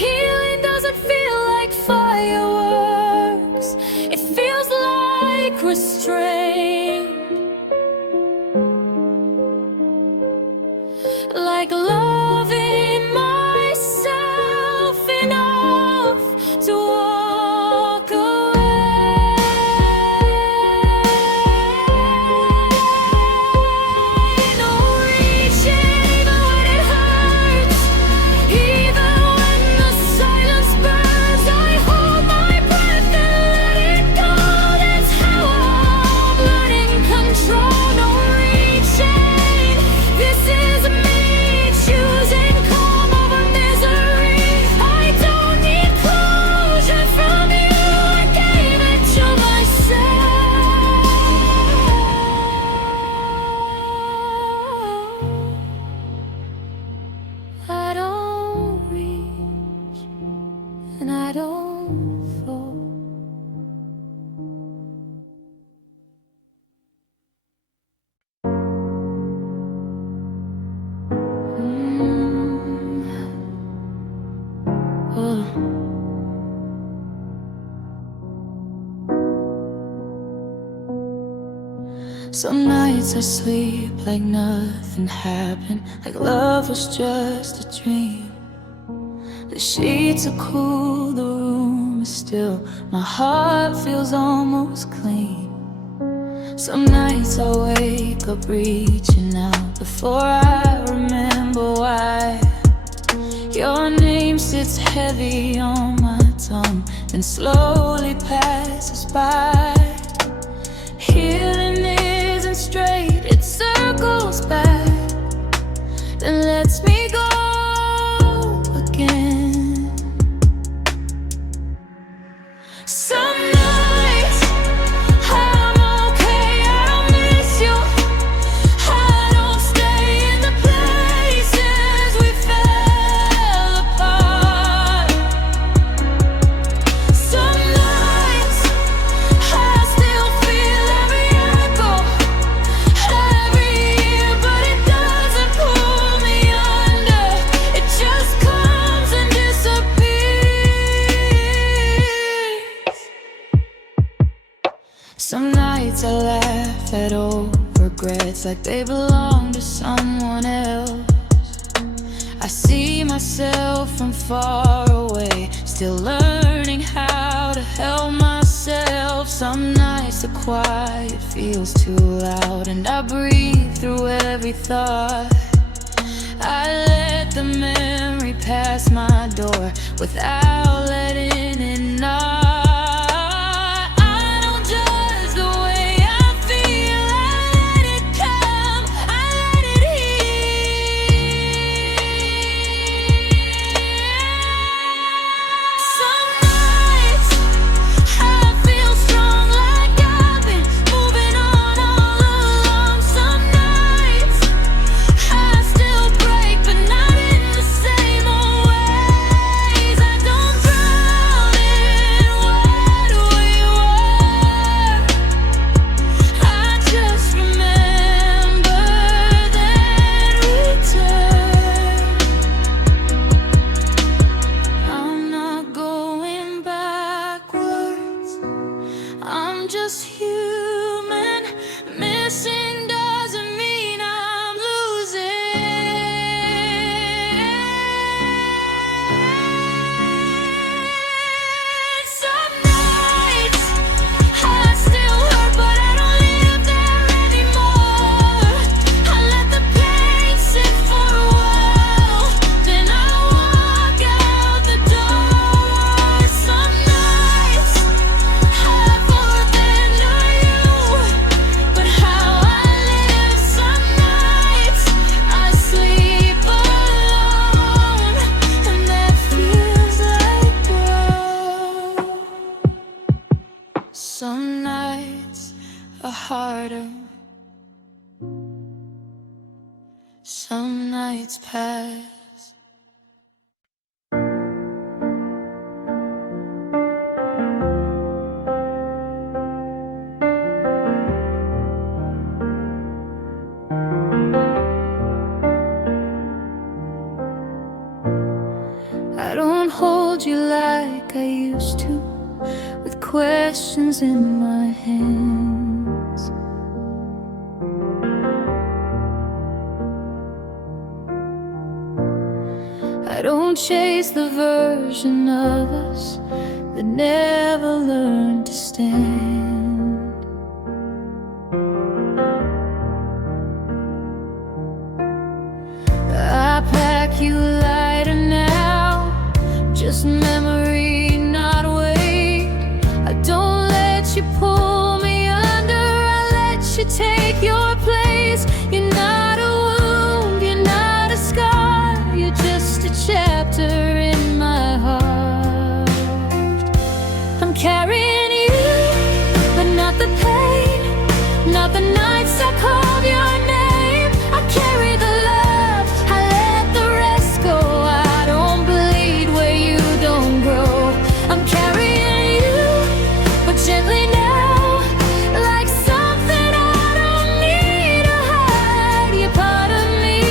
Healing doesn't feel like fireworks, it feels like restraint, like loving myself enough to walk away. No reaching even when it hurts, even when the silence burns. I hold my breath and let it go. That's how I'm learning control. No reaching, this is me choosing calm over misery. I don't need closure from you, I gave it to myself. I don't reach and I don't fall. Oh. Some nights I sleep like nothing happened, like love was just a dream. The sheets are cool, the room is still, my heart feels almost clean. Some nights I wake up reaching out before I remember why. Your name sits heavy on my tongue, then slowly passes by. Healing isn't straight, it circles back, then lets me go again. Some nights I'm okay, I don't miss you, I don't stay in the places we fell apart. Some nights I still feel every echo, every year, but it doesn't pull me under. It just comes and disappears. Some nights I laugh at old regrets like they belong to someone else. I see myself from far away, still learning how to help myself. Some nights the quiet feels too loud, and I breathe through every thought. I let the memory pass my door without letting it knock. I don't judge the way I feel, I let it come, I let it heal. Some nights I feel strong like I've been moving on all along. Some nights I still break, but not in the same old ways. I don't drown in or harder. Some nights pass. I don't hold you like I used to, with questions in my hands. I don't chase the version of us that never learned to stand. I pack you lighter now, just memory, not weight. I don't let you pull me under, I let you take your place. You're not a wound, you're not a scar, you're just a chapter in my heart. I'm carrying you, but not the pain, not the nights I called your name. I carry the love, I let the rest go. I don't bleed where you don't grow. I'm carrying you, but gently now, like something I don't need to hide. You're part of me,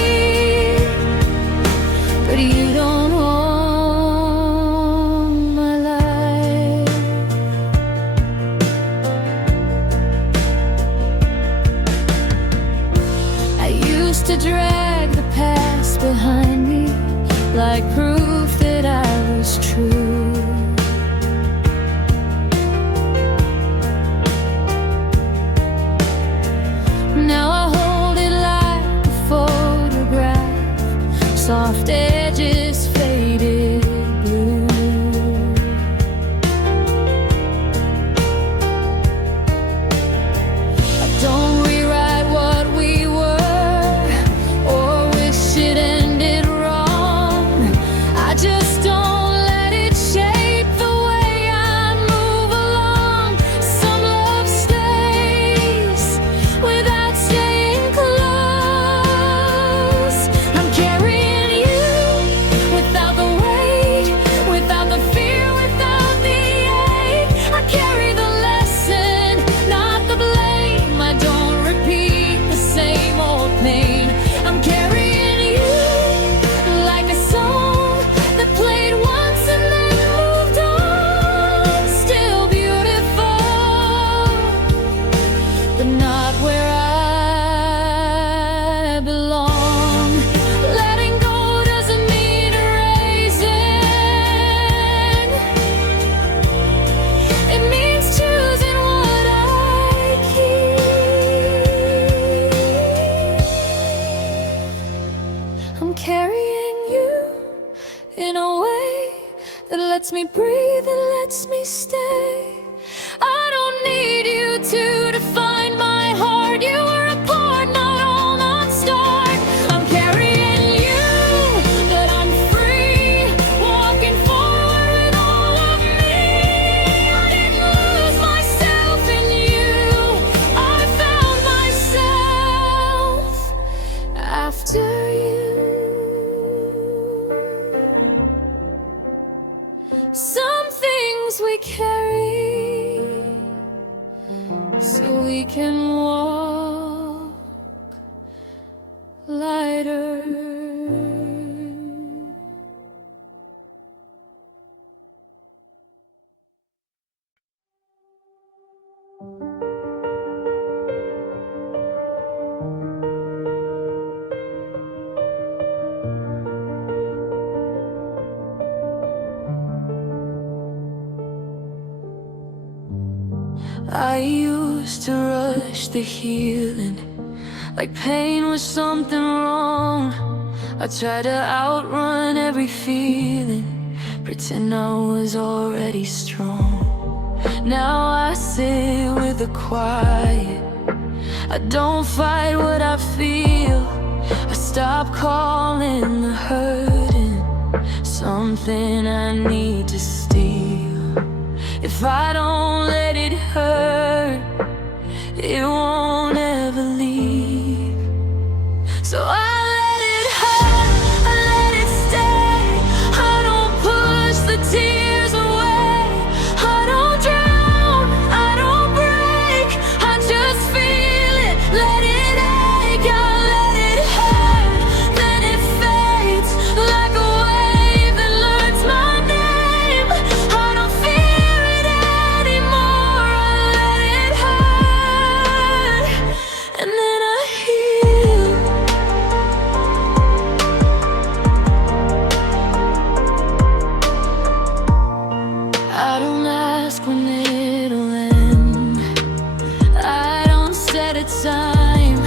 but you don't own my life. I used to drag the past behind me, like proof that I was true. Now I hold it like a photograph, soft edges faded blue. I don't rewrite what we were, or wish it ended wrong. I just don't let it shape the way I move along. Some love stays without staying close. I'm carrying you without the weight, without the fear, without the ache. I carry the lesson, not the blame. I don't repeat the same old pain. I'm carrying you like a song that played once and then moved on. Still beautiful, but not where I belong. Letting go doesn't mean erasing. It means choosing what I keep. I'm carrying you in a way that lets me breathe and lets me stay. I don't need you to define my heart. You are a part, not all, not start. I'm carrying you, but I'm free, walking forward with all of me. I didn't lose myself in you, I found myself after you. Some things we carry so we can walk lighter. I used to rush the healing, like pain was something wrong. I tried to outrun every feeling, pretend I was already strong. Now I sit with the quiet, I don't fight what I feel. I stop calling the hurting something I need to steal. If I don't let it hurt, it won't ever leave. So I let it hurt, I let it stay. I don't push the tears away. I don't drown, I don't break. I just feel it, let it ache. I let it hurt, then it fades like a wave that learns my name. I don't fear it anymore. I let it hurt, and then I heal. I don't ask when it'll end. I don't set a time.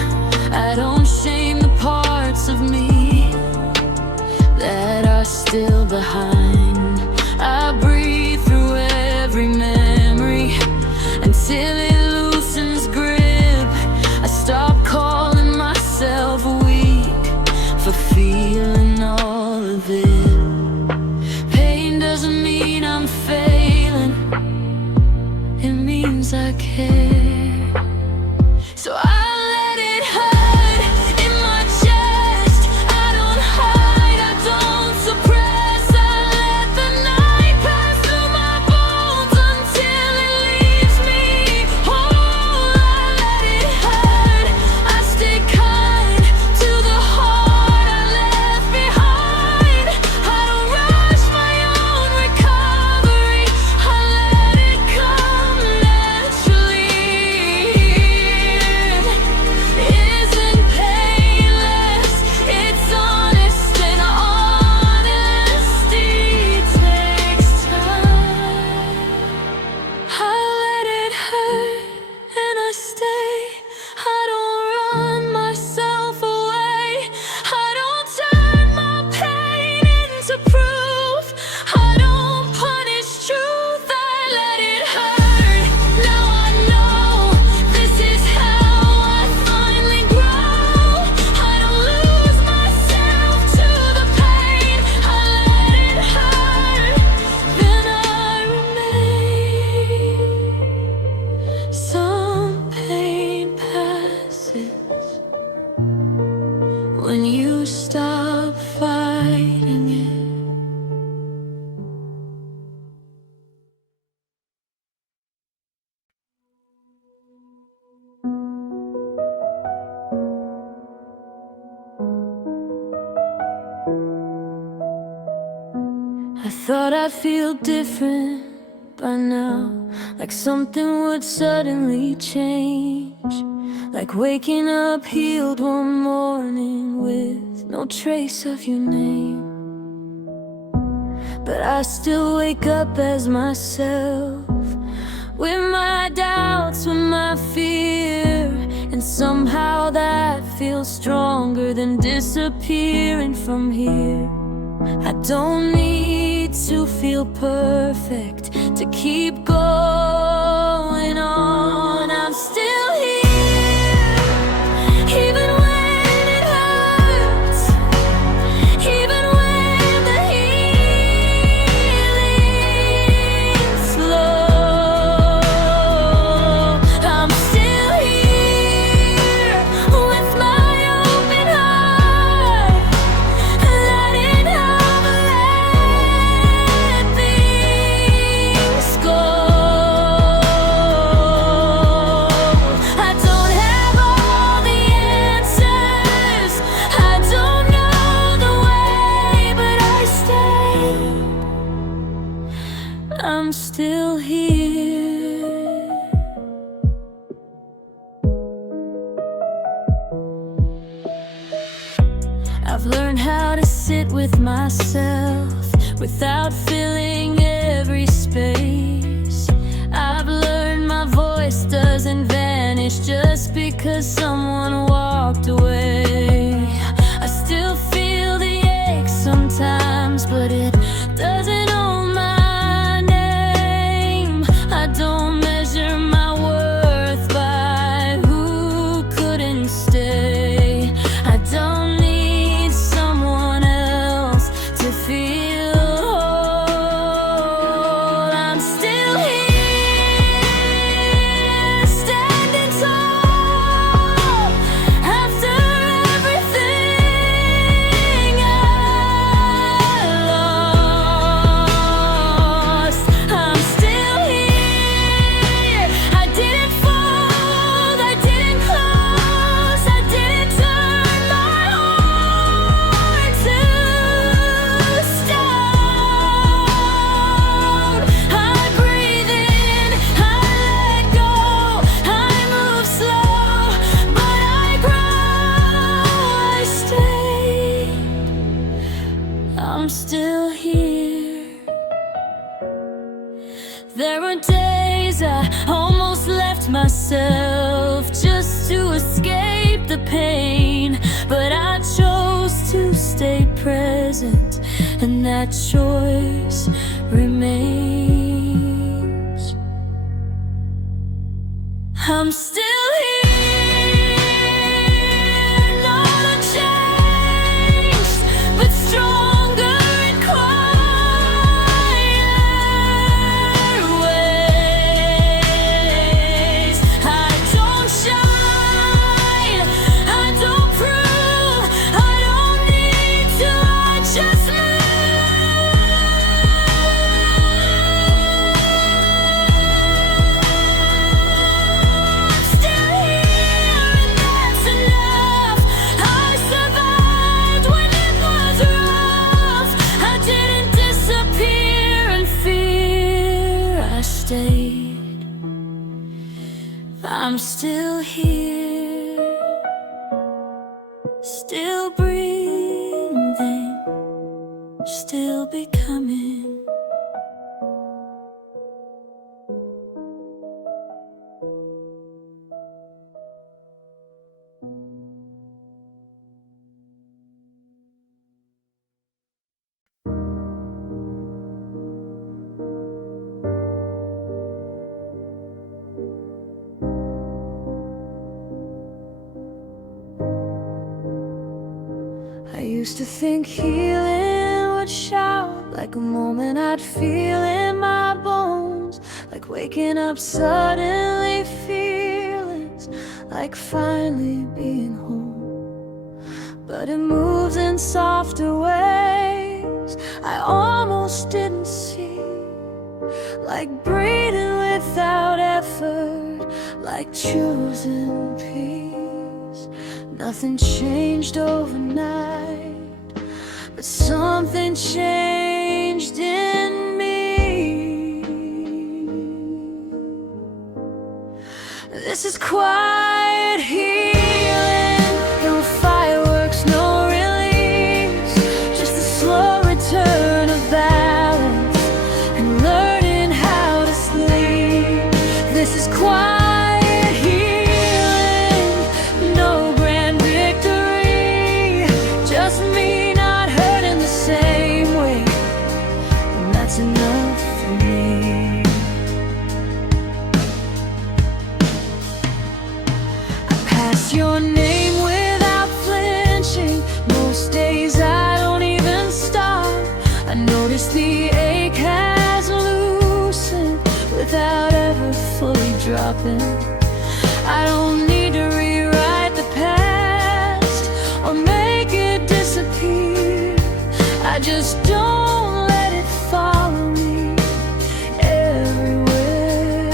I don't shame the parts of me that are still behind. I breathe through every memory until it loosens grip. I stop calling myself weak for feeling all of it. Pain doesn't mean I'm failing, it means I care. So I let it hurt in my chest. I don't hide, I don't suppress. I let the night pass through my bones until it leaves me whole. I let it hurt, I stay kind to the heart I left behind. I don't rush my own recovery, I let it come naturally. Isn't painless, it's honest, and honesty takes time. I let it hurt and I stay. I don't run myself away. I don't turn my pain into proof. I don't punish truth. I let it hurt. Now I know this is how I finally grow. I don't lose myself to the pain. I let it hurt, then I remain. Some pain passes when you stop fighting it. I thought I'd feel different by now, like something would suddenly change. Like waking up healed one morning with no trace of your name. But I still wake up as myself, with my doubts, with my fear. And somehow that feels stronger than disappearing from here. I don't need to feel perfect to keep going on. I'm still here, even when it hurts, even when the healing's slow. I'm still here with my open heart, letting out, let things go. I don't have all the answers, I don't know the way, but I stay. I'm still here. I've learned how to sit with myself without filling every space. I've learned my voice doesn't vanish just because someone walked away. I still feel the ache sometimes, but it doesn't own my name. I don't measure my worth by who couldn't stay. I don't need someone else to feel whole. I'm still here, standing tall. that choice remains. I'm still here, not unchanged, but stronger in quieter ways. I don't shine, I don't prove, I don't need to, I just live. I'm still here, still breathing, still becoming. I used to think healing would shout, like a moment I'd feel in my bones, like waking up suddenly, feelings like finally being home. But it moves in softer ways I almost didn't see, like breathing without effort, like choosing peace. Nothing changed overnight, but something changed in me. This is quiet healing, no fireworks, no release, just a slow return of balance and learning how to sleep. This is quiet. Enough for me. I pass your name without flinching. Most days I don't even stop. I notice the ache has loosened without ever fully dropping. I don't need to rewrite the past or make it disappear. I just don't let it follow me everywhere.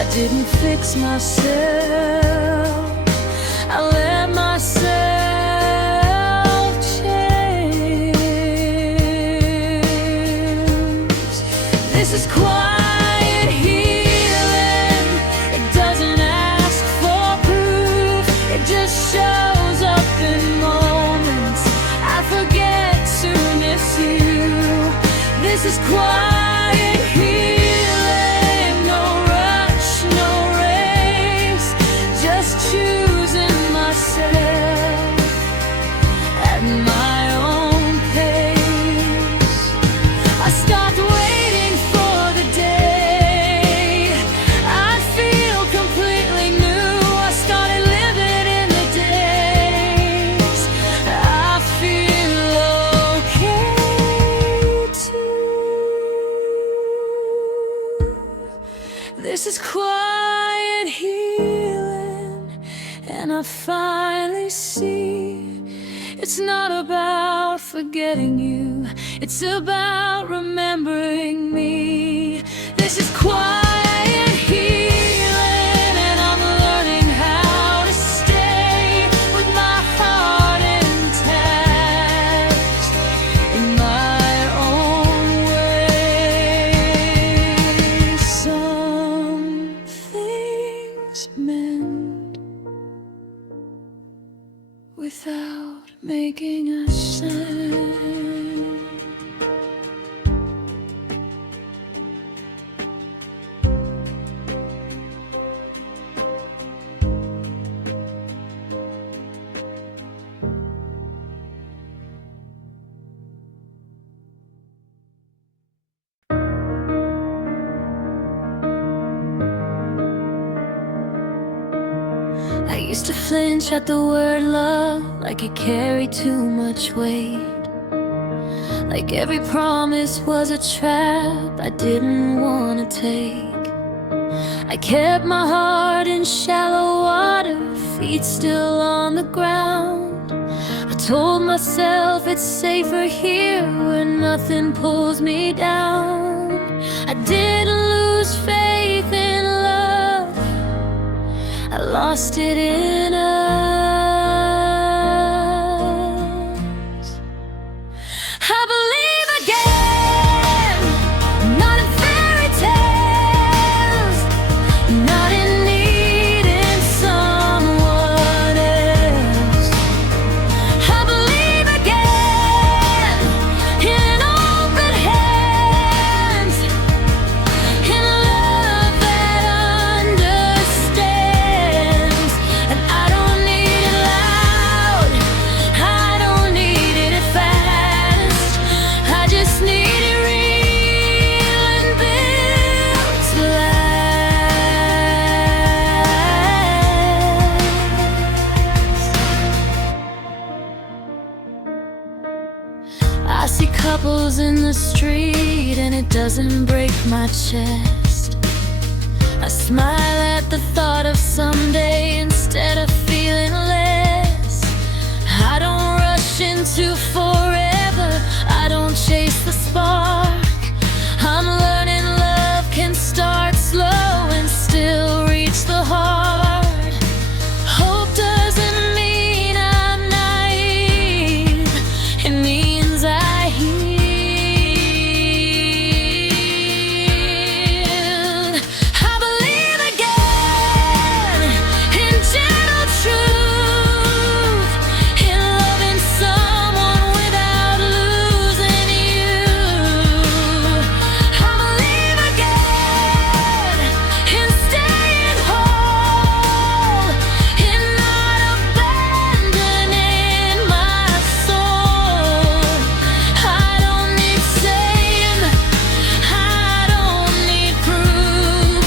I didn't fix myself, I let myself change. This is quiet healing, it doesn't ask for proof, it just shows up in moments I forget to miss you. This is quiet healing, no rush, no race, just choosing myself at my own pace. I stopped waiting for the day I'd feel completely new. I started living in the days I feel okay too. This is quiet healing, and I finally see it's not about forgetting you, it's about remembering me. This is quiet healing, and I'm learning how to stay with my heart intact in my own way. Some things mend without making a sound. I used to flinch at the word love, like it carried too much weight, like every promise was a trap I didn't want to take. I kept my heart in shallow water, feet still on the ground. I told myself it's safer here, where nothing pulls me down. I didn't lose faith in love, I lost it in us. I believe again, not in fairy tales, not in needing someone else. I believe again in open hands, in love that understands. And I don't need it loud, I don't need it fast, I just need it real and built to last. I see couples in the street and it doesn't break my chest. I smile at the thought of someday instead of feeling less. I don't rush into forever, I don't chase the spark. I'm learning love can start slow and still reach the heart. Hope doesn't mean I'm naive, it means I healed. I believe again in gentle truth, in loving someone without losing you. I believe again in staying whole, in not abandoning my soul. I don't need saying, I don't need proof,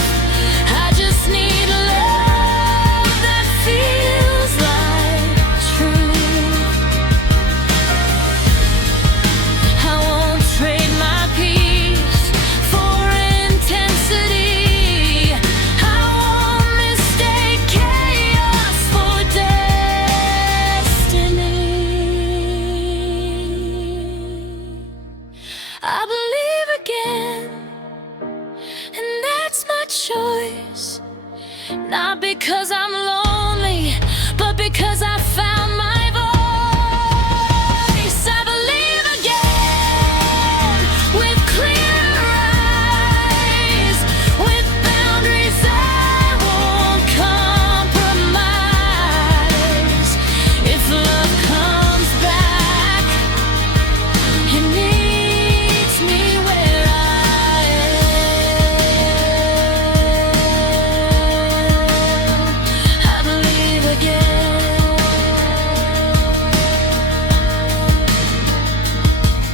I just need love that feels like truth. I won't trade my peace for intensity, I won't mistake chaos for destiny. I believe again, and that's my choice. Not because I'm lonely, but because I found my voice. I believe again, with clear eyes, with boundaries I won't compromise. If love comes back, it meets me where I am. I believe again.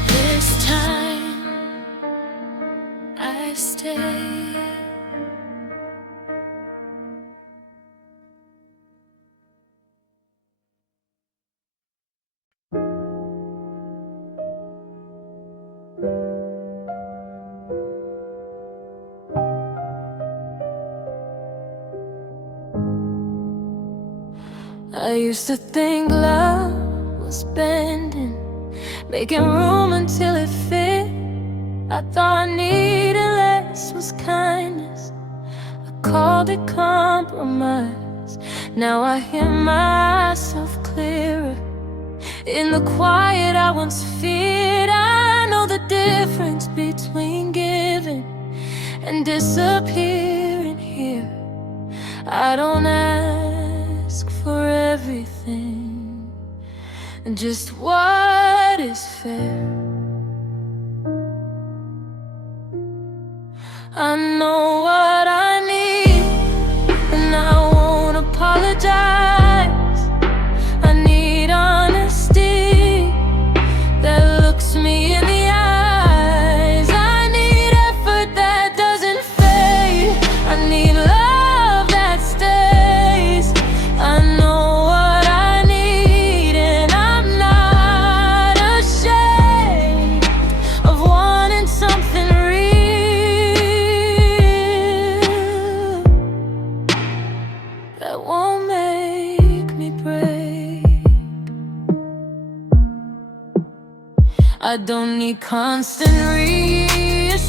This time I stay. I used to think love was bending, making room until it fit. I thought needing less was kindness, I called it compromise. Now I hear myself clearer. In the quiet I once feared, I know the difference between giving and disappearing here. I don't ask for everything, just what is fair. I know what I need, and I won't apologize. I need honesty that looks me in the eyes. I need effort that doesn't fade, I need love that stays. I don't need constant reassurance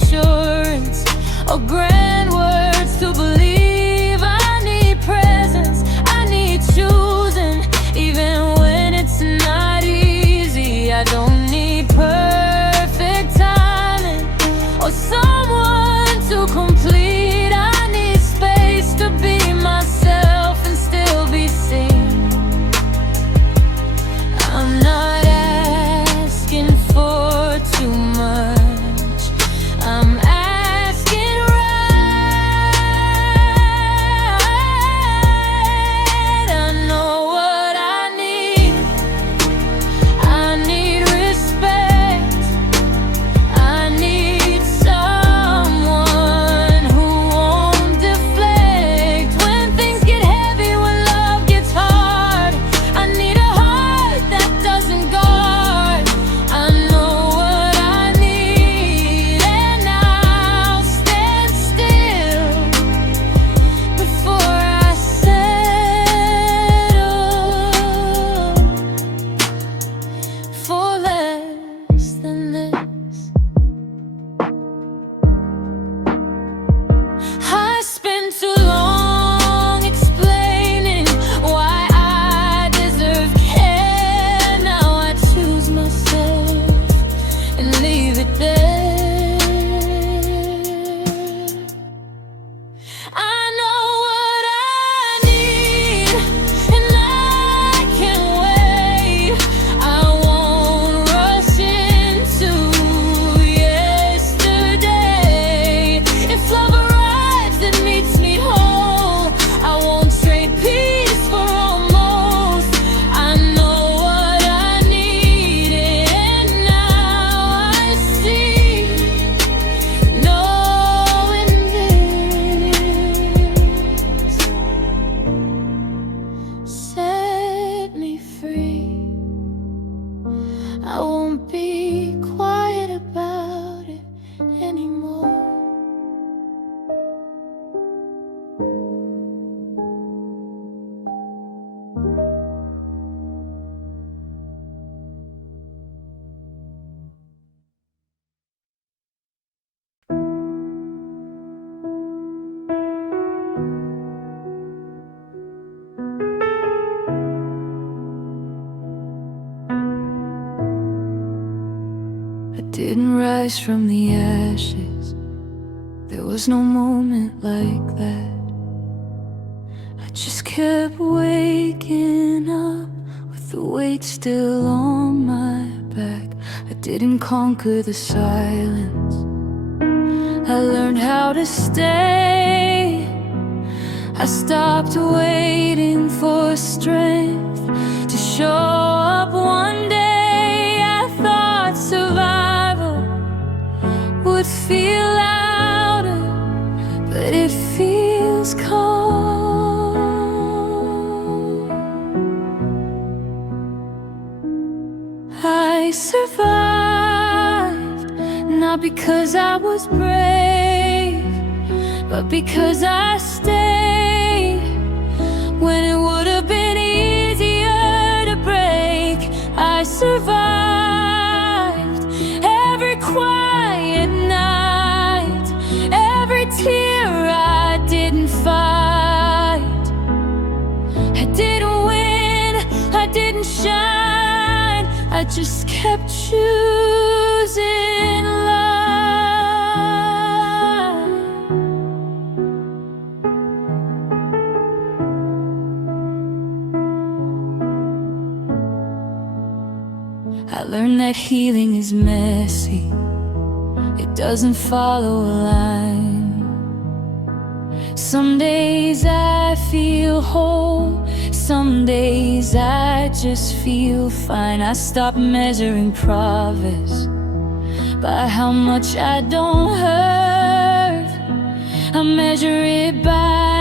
or grand words to believe. I need presence, I need choosing, even when it's not easy. I don't need perfect timing or someone to complete. I need space to be myself and still be seen. I'm not asking for too much, I'm asking right. I know what I need. I need respect, I need someone who won't deflect when things get heavy, when love gets hard. I need a heart that doesn't guard. I know what I need, and I'll stand still before I settle for less than this. I spent too long explaining why I deserve care. Now I choose myself and leave it there. I know what I need, and I can wait. I won't rush into yesterday. If love arrives and meets me whole, I won't trade peace for almost. I know what I needed, and now I see. Knowing this set me free. I won't be quiet about it anymore. I didn't rise from the ashes, there was no moment like that. I just kept waking up with the weight still on my back. I didn't conquer the silence, I learned how to stay. I stopped waiting for strength to show up one day. I thought survival would feel louder, but it feels calm. I survived, not because I was brave, but because I stayed when it would have been easier to break. I survived every quiet night, every tear I didn't fight. I didn't win, I didn't shine, I just kept choosing life. I learned that healing is messy, it doesn't follow a line. Some days I feel whole, some days I just feel fine. I stop measuring progress by how much I don't hurt, I measure it by